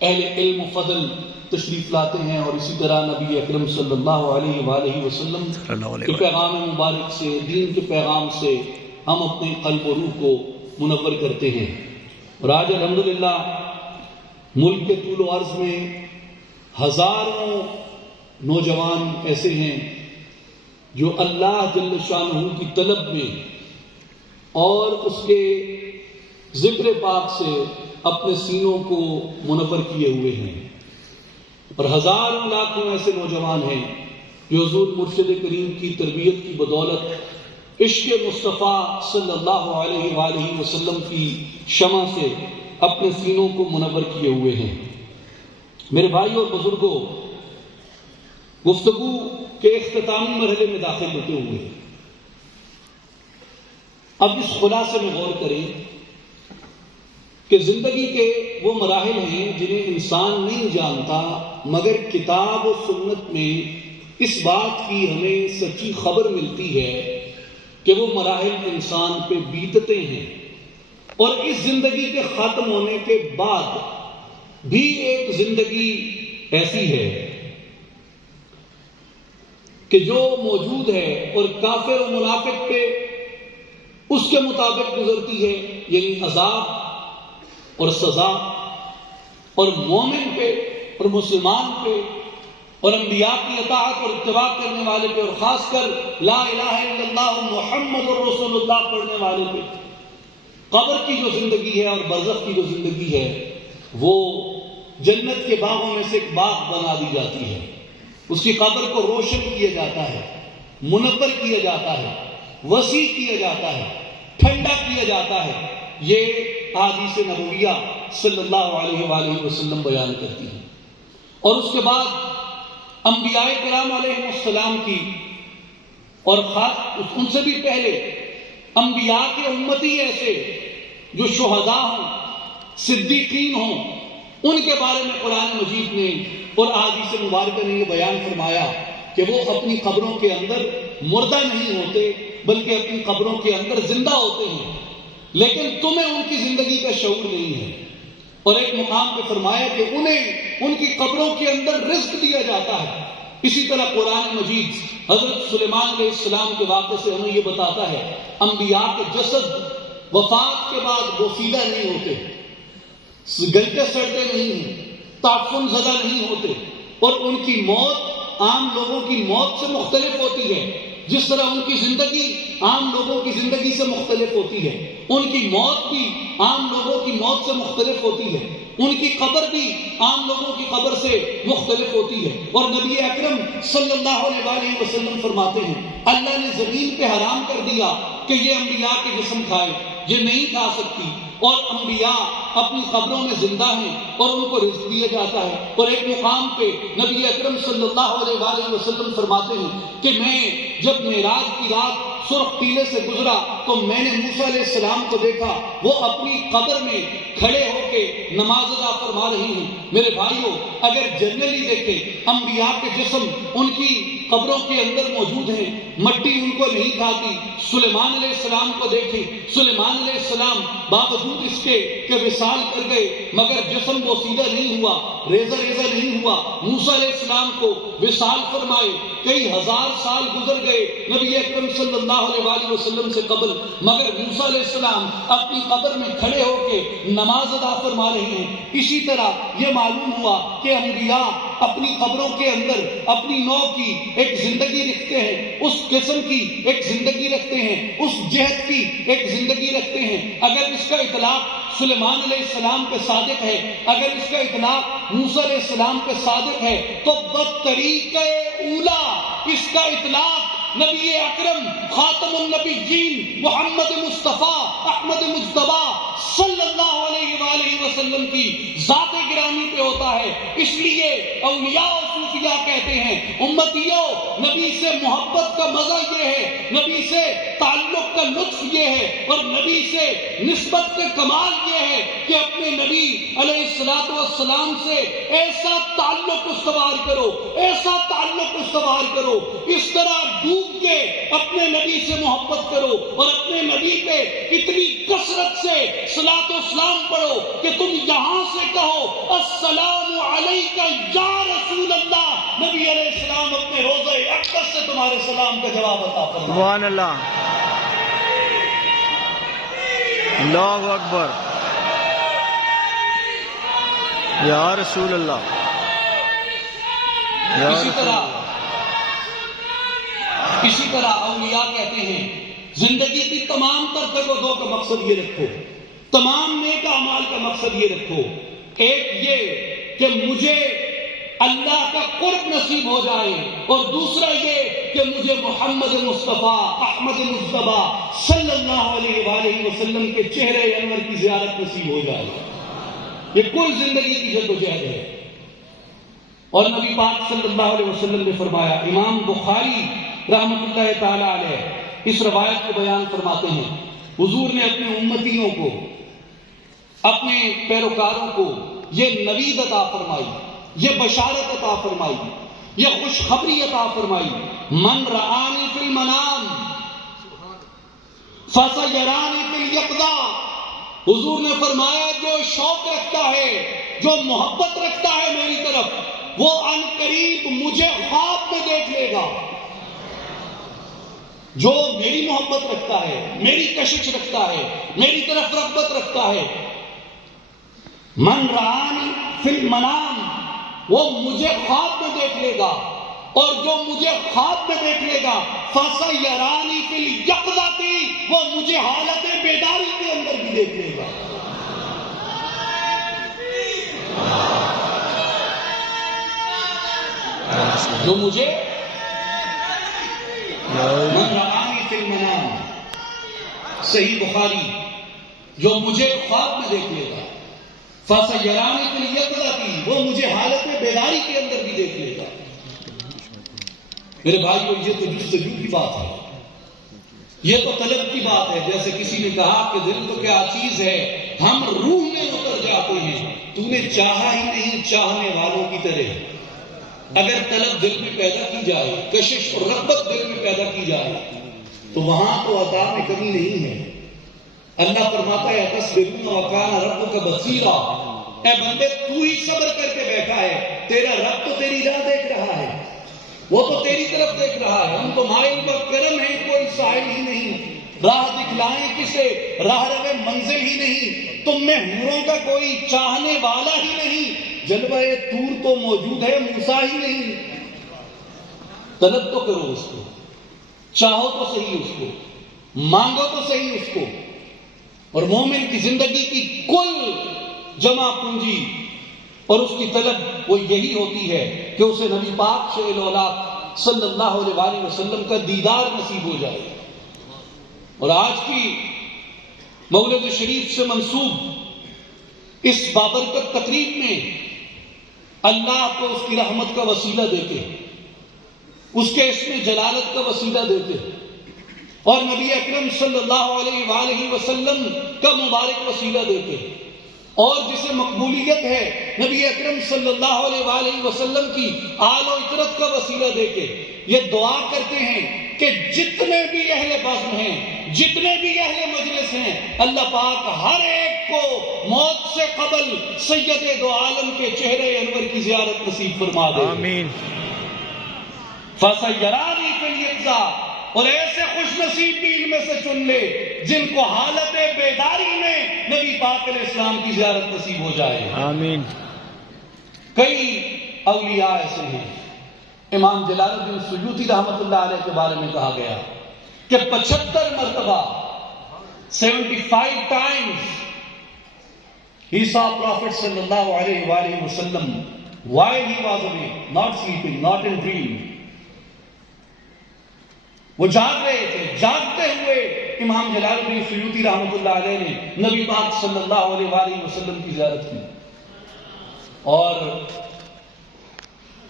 اہل علم و فضل تشریف لاتے ہیں، اور اسی طرح نبی اکرم صلی اللہ علیہ وآلہ وسلم کے پیغام مبارک سے، دین کے پیغام سے ہم اپنے قلب و روح کو منور کرتے ہیں۔ اور آج الحمدللہ ملک کے طول و عرض میں ہزاروں نوجوان ایسے ہیں جو اللہ جل شانہ کی طلب میں اور اس کے ذکر پاک سے اپنے سینوں کو منور کیے ہوئے ہیں، اور ہزاروں لاکھوں ایسے نوجوان ہیں جو حضور مرشد کریم کی تربیت کی بدولت عشق مصطفیٰ صلی اللہ علیہ وآلہ وسلم کی شمع سے اپنے سینوں کو منور کیے ہوئے ہیں۔ میرے بھائی اور بزرگوں، گفتگو کے اختتامی مرحلے میں داخل ہوتے ہوئے اب اس خلاصے میں غور کریں کہ زندگی کے وہ مراحل ہیں جنہیں انسان نہیں جانتا، مگر کتاب و سنت میں اس بات کی ہمیں سچی خبر ملتی ہے کہ وہ مراحل انسان پہ بیتتے ہیں، اور اس زندگی کے ختم ہونے کے بعد بھی ایک زندگی ایسی ہے کہ جو موجود ہے اور کافر و منافق پہ اس کے مطابق گزرتی ہے، یعنی عذاب اور سزا، اور مومن پہ اور مسلمان پہ اور انبیاء کی اطاعت اور اتباع کرنے والے پہ، اور خاص کر لا الہ الا اللہ محمد رسول اللہ پڑھنے والے پہ قبر کی جو زندگی ہے اور برزخ کی جو زندگی ہے وہ جنت کے باغوں میں سے ایک باغ بنا دی جاتی ہے۔ اس کی قبر کو روشن کیا جاتا ہے، منور کیا جاتا ہے، وسیع کیا جاتا ہے، ٹھنڈا کیا جاتا ہے۔ یہ احادیث نبویہ صلی اللہ علیہ وآلہ وسلم بیان کرتی ہیں۔ اور اس کے بعد انبیاء کرام علیہ السلام کی، اور ان سے بھی پہلے انبیاء کے امتی ایسے جو شہداء ہوں، صدیقین ہوں، ان کے بارے میں قرآن مجید نے اور احادیث مبارکہ نے یہ بیان فرمایا کہ وہ اپنی قبروں کے اندر مردہ نہیں ہوتے بلکہ اپنی قبروں کے اندر زندہ ہوتے ہیں، لیکن تمہیں ان کی زندگی کا شعور نہیں ہے۔ اور ایک مقام پہ فرمایا کہ انہیں ان کی قبروں کے اندر رزق دیا جاتا ہے۔ اسی طرح قرآن مجید حضرت سلیمان علیہ السلام کے واقعے سے ہمیں یہ بتاتا ہے انبیاء کے جسد وفات کے بعد بوسیدہ نہیں ہوتے، گلتے سڑتے نہیں ہیں، تعفن زدہ نہیں ہوتے، اور ان کی موت عام لوگوں کی موت سے مختلف ہوتی ہے۔ جس طرح ان کی زندگی عام لوگوں کی زندگی سے مختلف ہوتی ہے، ان کی موت بھی عام لوگوں کی موت سے مختلف ہوتی ہے، ان کی قبر بھی عام لوگوں کی قبر سے مختلف ہوتی ہے۔ اور نبی اکرم صلی اللہ علیہ وآلہ وسلم فرماتے ہیں اللہ نے زمین پہ حرام کر دیا کہ یہ انبیاء کے جسم کھائے، یہ نہیں کھا سکتی، اور انبیاء اپنی قبروں میں زندہ ہیں اور ان کو رزق دیا جاتا ہے۔ اور ایک مقام پہ نبی اکرم صلی اللہ علیہ وآلہ وسلم فرماتے ہیں کہ میں جب معراج کی رات سرخ ٹیلے سے گزرا تو میں نے موسیٰ علیہ السلام کو دیکھا، وہ اپنی قبر میں کھڑے ہو کے نماز ادا فرما رہی ہیں۔ میرے بھائیوں، اگر جنرلی دیکھیں انبیاء کے جسم ان کی قبروں کے اندر موجود ہیں، مٹی ان کو نہیں کھاتی۔ سلیمان علیہ السلام کو دیکھیں، سلیمان علیہ السلام باوجود اس کے کہ وصال کر گئے مگر جسم بوسیدہ نہیں ہوا، ریزہ ریزہ نہیں ہوا۔ موسیٰ علیہ السلام کو وصال فرمائے، کئی ہزار سال گزر گئے نبی اکرم صلی اللہ علیہ وآلہ وسلم سے قبل، مگر موسیٰ علیہ السلام اپنی قبر میں کھڑے ہو کے نماز ادا فرما رہے ہیں۔ اسی طرح یہ معلوم ہوا کہ انبیاء اپنی قبروں کے اندر اپنی نوع کی ایک زندگی رکھتے ہیں، اس قسم کی ایک زندگی رکھتے ہیں، اس جہت کی ایک زندگی رکھتے ہیں۔ اگر اس کا اطلاق سلیمان علیہ السلام پہ صادق ہے، اگر اس کا اطلاق موسیٰ علیہ السلام پہ صادق ہے، تو بطریق اولا اس کا اطلاق نبی اکرم خاتم النبیین محمد مصطفیٰ احمد مجتبیٰ صلی اللہ علیہ وآلہ وسلم کی ذات گرامی پہ ہوتا ہے۔ اس لیے اولیاء و صوفیاء کہتے ہیں امتیوں، نبی سے محبت کا مزہ یہ ہے، نبی سے تعلق کا لطف یہ ہے، اور نبی سے نسبت کا کمال یہ ہے کہ اپنے نبی علیہ السلام سے ایسا تعلق استوار کرو، ایسا تعلق استوار کرو، اس طرح ڈوب کے اپنے نبی سے محبت کرو اور اپنے نبی پہ اتنی کثرت سے صلاۃ و سلام پڑھو کہ تم یہاں سے کہو السلام علیکہ یا رسول اللہ، نبی علیہ السلام اپنے روضہ اقدس سے تمہارے سلام کا جواب عطا فرمائے۔ سبحان اللہ، اللہ اکبر، یا رسول اللہ، یا رسول اللہ۔ اسی طرح اولیاء کہتے ہیں زندگی کی تمام تر تگودوں کا مقصد یہ رکھو، تمام نیک اعمال کا مقصد یہ رکھو، ایک یہ کہ مجھے اللہ کا قرب نصیب ہو جائے، اور دوسرا یہ کہ مجھے محمد مصطفیٰ احمد مجتبیٰ صلی اللہ علیہ وآلہ وسلم کے چہرے انور کی زیارت نصیب ہو جائے۔ یہ کل زندگی کی جدوجہد ہے۔ اور نبی پاک صلی اللہ علیہ وسلم نے فرمایا، امام بخاری رحمۃ اللہ تعالی علیہ اس روایت کو بیان فرماتے ہیں، حضور نے اپنے امتیوں کو، اپنے پیروکاروں کو یہ نوید عطا فرمائی، یہ بشارت عطا فرمائی، یہ خوشخبری عطا فرمائی، من رآنی فی المنام فسیرانی فی الیقظہ۔ حضور نے فرمایا جو شوق رکھتا ہے، جو محبت رکھتا ہے میری طرف، وہ ان قریب مجھے خواب میں دیکھ لے گا۔ جو میری محبت رکھتا ہے، میری کشش رکھتا ہے، میری طرف رغبت رکھتا ہے، من رآنی فی المنام، وہ مجھے خواب میں دیکھ لے گا، اور جو مجھے خواب میں دیکھ لے گا فَسَيَرَانِي فِي الْيَقْظَةِ، وہ مجھے حالت بیداری کے اندر بھی دیکھ لے گا۔ جو مجھے من رآنی فی المنام، صحیح بخاری، جو مجھے خواب میں دیکھ لے گا فَسَيَرَانِي فِي الْيَقْظَةِ، وہ مجھے حالت بیداری کے اندر بھی دیکھ لے گا۔ میرے بھائیو، یہ تو جستجو کی بات ہے، یہ تو طلب کی بات ہے۔ جیسے کسی نے کہا کہ دل تو کیا چیز ہے، ہم روح میں اتر جاتے ہیں، تو نے چاہا ہی نہیں چاہنے والوں کی طرح۔ اگر طلب دل میں پیدا کی جائے، کشش اور رغبت دل میں پیدا کی جائے، تو وہاں تو عطا میں کمی نہیں ہے۔ اللہ فرماتا ہے فَاصْبِرْ وَكَانَ رَبُّكَ بَصِيرًا، اے بندے تو ہی صبر کر کے بیٹھا ہے، تیرا رب تو تیری راہ دیکھ رہا ہے، وہ تو تیری طرف دیکھ رہا ہے۔ ہم تو مائل کرم ہیں، کوئی ساحل ہی نہیں، راہ دکھلائیں کسے، راہ روے منزل ہی نہیں، تم میں حوروں کا کوئی چاہنے والا ہی نہیں، جلوہ طور تو موجود ہے، موسیٰ ہی نہیں۔ طلب تو کرو اس کو، چاہو تو صحیح اس کو، مانگو تو صحیح اس کو۔ اور مومن کی زندگی کی کل جمع پونجی اور اس کی طلب وہ یہی ہوتی ہے کہ اسے نبی پاک شیخ الاولیاء صلی اللہ علیہ وآلہ وسلم کا دیدار نصیب ہو جائے۔ اور آج کی مولد شریف سے منسوب اس بابرکت تقریب میں اللہ کو اس کی رحمت کا وسیلہ دیتے، اس کے اسم جلالت کا وسیلہ دیتے، اور نبی اکرم صلی اللہ علیہ وآلہ وسلم کا مبارک وسیلہ دیتے، اور جسے مقبولیت ہے نبی اکرم صلی اللہ علیہ وآلہ وسلم کی آل و اطرت کا وسیلہ دے کے یہ دعا کرتے ہیں کہ جتنے بھی اہل بزم ہیں، جتنے بھی اہل مجلس ہیں، اللہ پاک ہر ایک کو موت سے قبل سید دو عالم کے چہرے انور کی زیارت نصیب فرما دے۔ آمین۔ فَسَيَرَانِي فِي الْيَقْظَةِ، اور ایسے خوش نصیب بھی ان میں سے چن لے جن کو حالت بیداری میں نبی پاک علیہ السلام کی زیارت نصیب ہو جائے. آمین. کئی اولیاء ایسے ہیں. امام جلال الدین سیوطی رحمۃ اللہ علیہ کے بارے میں کہا گیا کہ 75 مرتبہ 75 times he saw Prophet sallallahu alayhi wa sallam while he was awake, not sleeping, not in dream. وہ جاگ رہے تھے. جاگتے ہوئے امام جلال الدین سیوطی رحمۃ اللہ علیہ نے نبی پاک صلی اللہ علیہ وآلہ وسلم کی زیارت کی. اور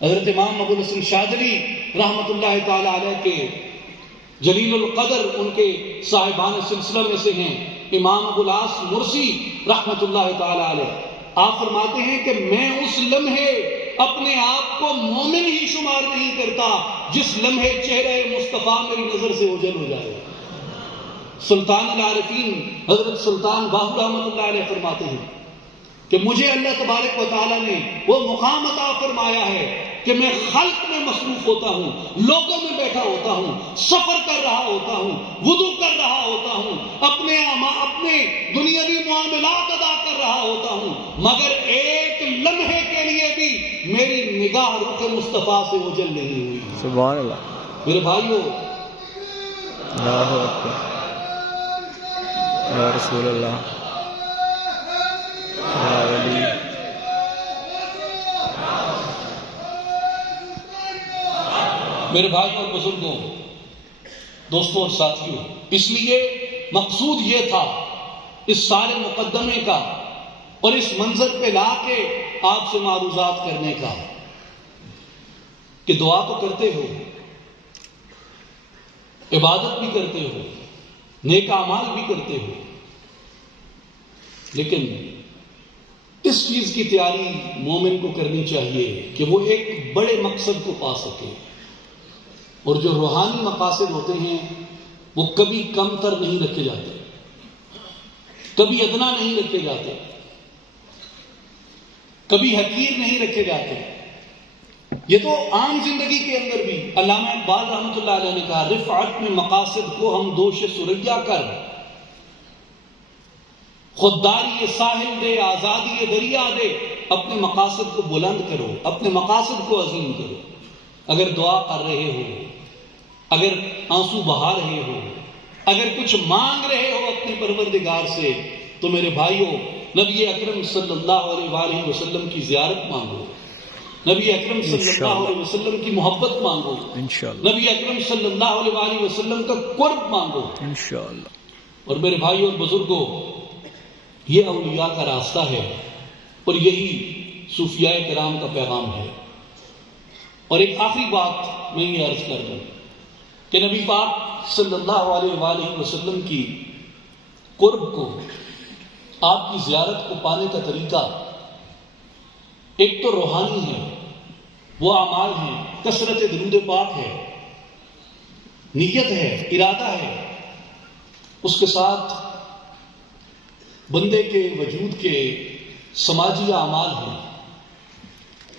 حضرت امام ابو الحسن شاذلی رحمۃ اللہ تعالی علیہ کے جلیل القدر ان کے صاحبان سلسلہ میں سے ہیں امام ابو العاص مرسی رحمۃ اللہ تعالی علیہ. آپ فرماتے ہیں کہ میں اس لمحے اپنے آپ کو مومن ہی شمار نہیں کرتا جس لمحے چہرہ مصطفیٰ میری نظر سے اوجھل ہو جائے. سلطان العارفین حضرت سلطان باہو رحمۃ اللہ علیہ فرماتے ہیں کہ مجھے اللہ تبارک و تعالیٰ نے وہ مقام عطا فرمایا ہے کہ میں خلق میں مصروف ہوتا ہوں, لوگوں میں بیٹھا ہوتا ہوں, سفر کر رہا ہوتا ہوں, وضو کر رہا ہوتا ہوں, اپنے دنیاوی معاملات ادا کر رہا ہوتا ہوں, مگر ایک لمحے کے لیے بھی میری نگاہ رخ مصطفیٰ سے اوجھل نہیں ہوئی. سبحان اللہ. میرے بھائیو, اللہ اکبر. یا رسول اللہ. یا ولی. میرے بھائی اور بزرگوں, دوستوں اور ساتھیوں, اس لیے مقصود یہ تھا اس سارے مقدمے کا اور اس منظر پہ لا کے آپ سے معروضات کرنے کا کہ دعا تو کرتے ہو, عبادت بھی کرتے ہو, نیک اعمال بھی کرتے ہو, لیکن اس چیز کی تیاری مومن کو کرنی چاہیے کہ وہ ایک بڑے مقصد کو پا سکے. اور جو روحانی مقاصد ہوتے ہیں وہ کبھی کم تر نہیں رکھے جاتے, کبھی ادنا نہیں رکھے جاتے, کبھی حقیر نہیں رکھے جاتے. یہ تو عام زندگی کے اندر بھی علامہ اقبال رحمۃ اللہ علیہ نے کہا, رفعت میں مقاصد کو ہم دوش سریا کر, خودداری ساحل دے, آزادی دریا دے, اپنے مقاصد کو بلند کرو, اپنے مقاصد کو عظیم کرو. اگر دعا کر رہے ہو, اگر آنسو بہا رہے ہو, اگر کچھ مانگ رہے ہو اپنے پروردگار سے, تو میرے بھائیوں نبی اکرم صلی اللہ علیہ وآلہ وسلم کی زیارت مانگو, نبی اکرم صلی اللہ علیہ وسلم کی محبت مانگو, نبی اکرم صلی اللہ علیہ وآلہ وسلم کا قرب مانگو انشاءاللہ. اور میرے بھائیوں اور بزرگوں, یہ اولیاء کا راستہ ہے اور یہی صوفیاء کرام کا پیغام ہے. اور ایک آخری بات میں یہ عرض کر دوں کہ نبی پاک صلی اللہ علیہ وآلہ وسلم کی قرب کو, آپ کی زیارت کو پانے کا طریقہ ایک تو روحانی ہے, وہ اعمال ہیں, کثرت درود پاک ہے, نیت ہے, ارادہ ہے, اس کے ساتھ بندے کے وجود کے سماجی اعمال ہیں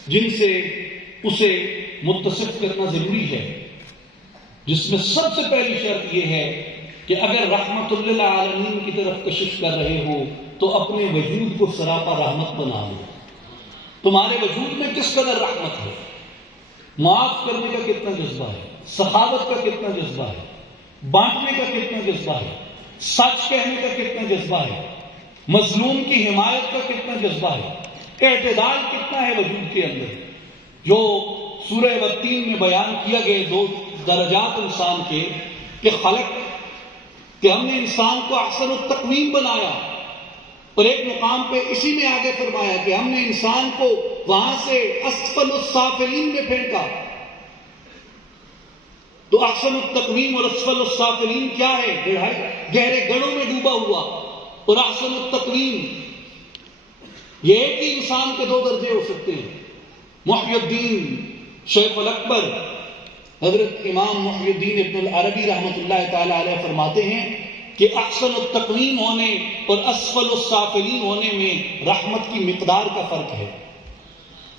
جن سے اسے متصف کرنا ضروری ہے, جس میں سب سے پہلی شرط یہ ہے کہ اگر رحمت للعالمین کی طرف کشش کر رہے ہو تو اپنے وجود کو سراپا رحمت بنا لو. تمہارے وجود میں کس قدر رحمت ہے, معاف کرنے کا کتنا جذبہ ہے, سخاوت کا کتنا جذبہ ہے, بانٹنے کا کتنا جذبہ ہے, سچ کہنے کا کتنا جذبہ ہے, مظلوم کی حمایت کا کتنا جذبہ ہے, اعتدال کتنا ہے وجود کے اندر. جو سورہ والتین میں بیان کیا گئے 2 درجات انسان کے کہ خلق, کہ ہم نے انسان کو احسن التقویم بنایا, اور ایک مقام پہ اسی میں آگے فرمایا کہ ہم نے انسان کو وہاں سے اسفل السافلین میں پھینکا. تو احسن التقویم اور اسفل السافلین کیا ہے؟ گہرے گڑھوں میں ڈوبا ہوا. اور احسن التقویم یہ ایک ہی انسان کے 2 درجے ہو سکتے ہیں. محی الدین شیخ الاکبر حضرت امام محی الدین ابن العربی رحمۃ اللہ تعالی علیہ فرماتے ہیں کہ احسن التقویم ہونے اور اسفل السافلین ہونے میں رحمت کی مقدار کا فرق ہے.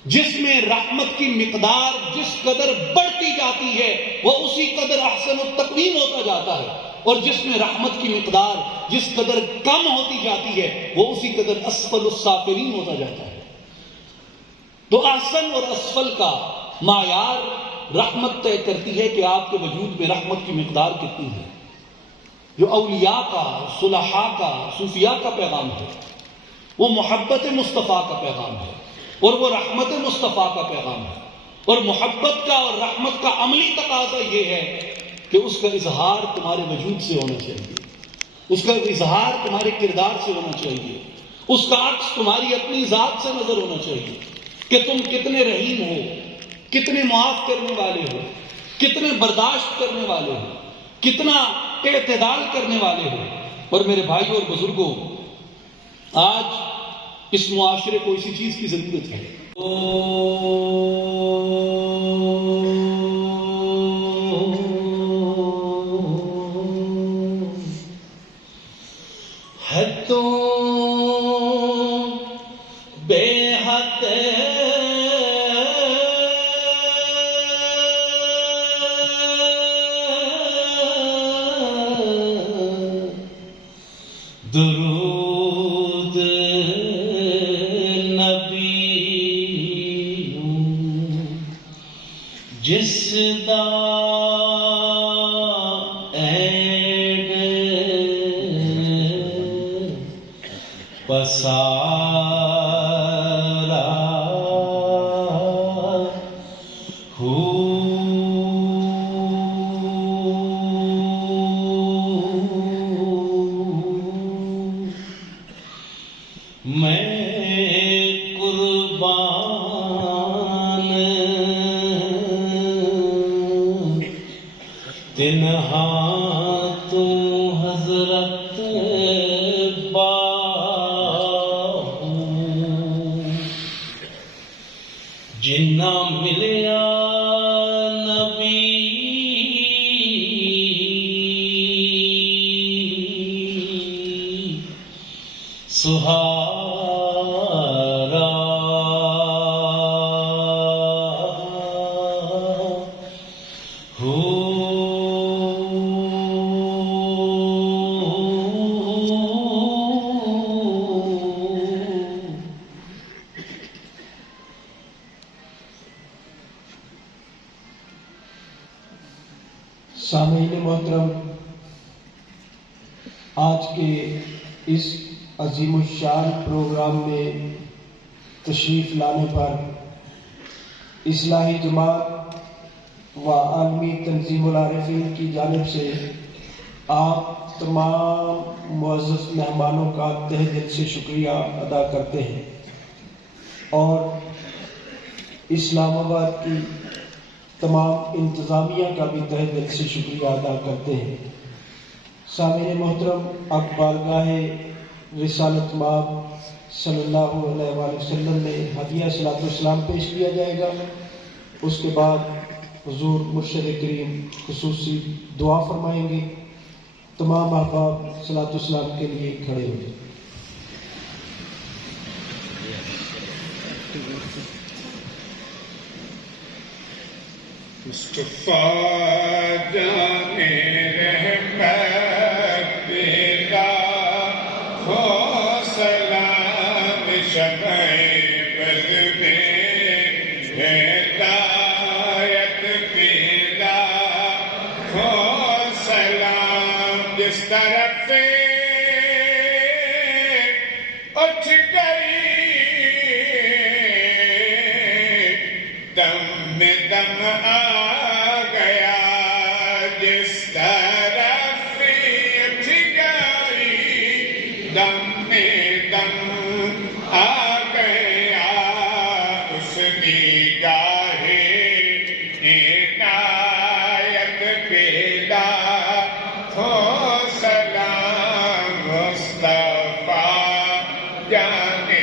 جس میں رحمت کی مقدار جس قدر بڑھتی جاتی ہے وہ اسی قدر احسن التقویم ہوتا جاتا ہے، اور جس میں رحمت کی مقدار جس قدر کم ہوتی جاتی ہے وہ اسی قدر اسفل السافلین ہوتا جاتا ہے۔ تو احسن اور اسفل کا معیار رحمت طے کرتی ہے کہ آپ کے وجود میں رحمت کی مقدار کتنی ہے۔ جو اولیاء کا، صلحاء کا، صوفیاء کا پیغام ہے وہ محبت مصطفیٰ کا پیغام ہے، اور وہ رحمت مصطفیٰ کا پیغام ہے، اور محبت کا اور رحمت کا عملی تقاضا یہ ہے کہ اس کا اظہار تمہارے وجود سے ہونا چاہیے، اس کا اظہار تمہارے کردار سے ہونا چاہیے، اس کا عکس تمہاری اپنی ذات سے نظر ہونا چاہیے کہ تم کتنے رحیم ہو، کتنے معاف کرنے والے ہو، کتنے برداشت کرنے والے ہو، کتنا اعتدال کرنے والے ہو۔ اور میرے بھائیوں اور بزرگوں، آج اس معاشرے کو اسی چیز کی ضرورت ہے۔ ہے تو بے حد درود نبی جس دا پسارا ہو، میں قربان تنہا تو حضرت جنا ملیا نبی سہارا ہو۔ سامعین محترم، آج کے اس عظیم الشان پروگرام میں تشریف لانے پر اصلاحی جماعت و عالمی تنظیم العارفین کی جانب سے آپ تمام معزز مہمانوں کا تہ دل سے شکریہ ادا کرتے ہیں، اور اسلام آباد کی تمام انتظامیہ کا بھی تہ دل سے شکریہ ادا کرتے ہیں۔ سامعین محترم، اب بارگاہ رسالت مآب صلی اللہ علیہ وآلہ وسلم میں ہدیہ صلاۃ والسلام پیش کیا جائے گا۔ اس کے بعد حضور مرشد کریم خصوصی دعا فرمائیں گے۔ تمام احباب صلاۃ والسلام کے لیے کھڑے ہو جائیں۔ مصطفیٰ جانے رحمت تیرا ہو سلام، شمع بز میں ہدایت تیرا ہو سلام، جس طرف اٹھ گئی دم میں دم آ گیا، جس طرف اٹھ گئی دم میں دم آ گیا، اس نگاہ عنایت پیدا ہو سلام، مصطفیٰ جانے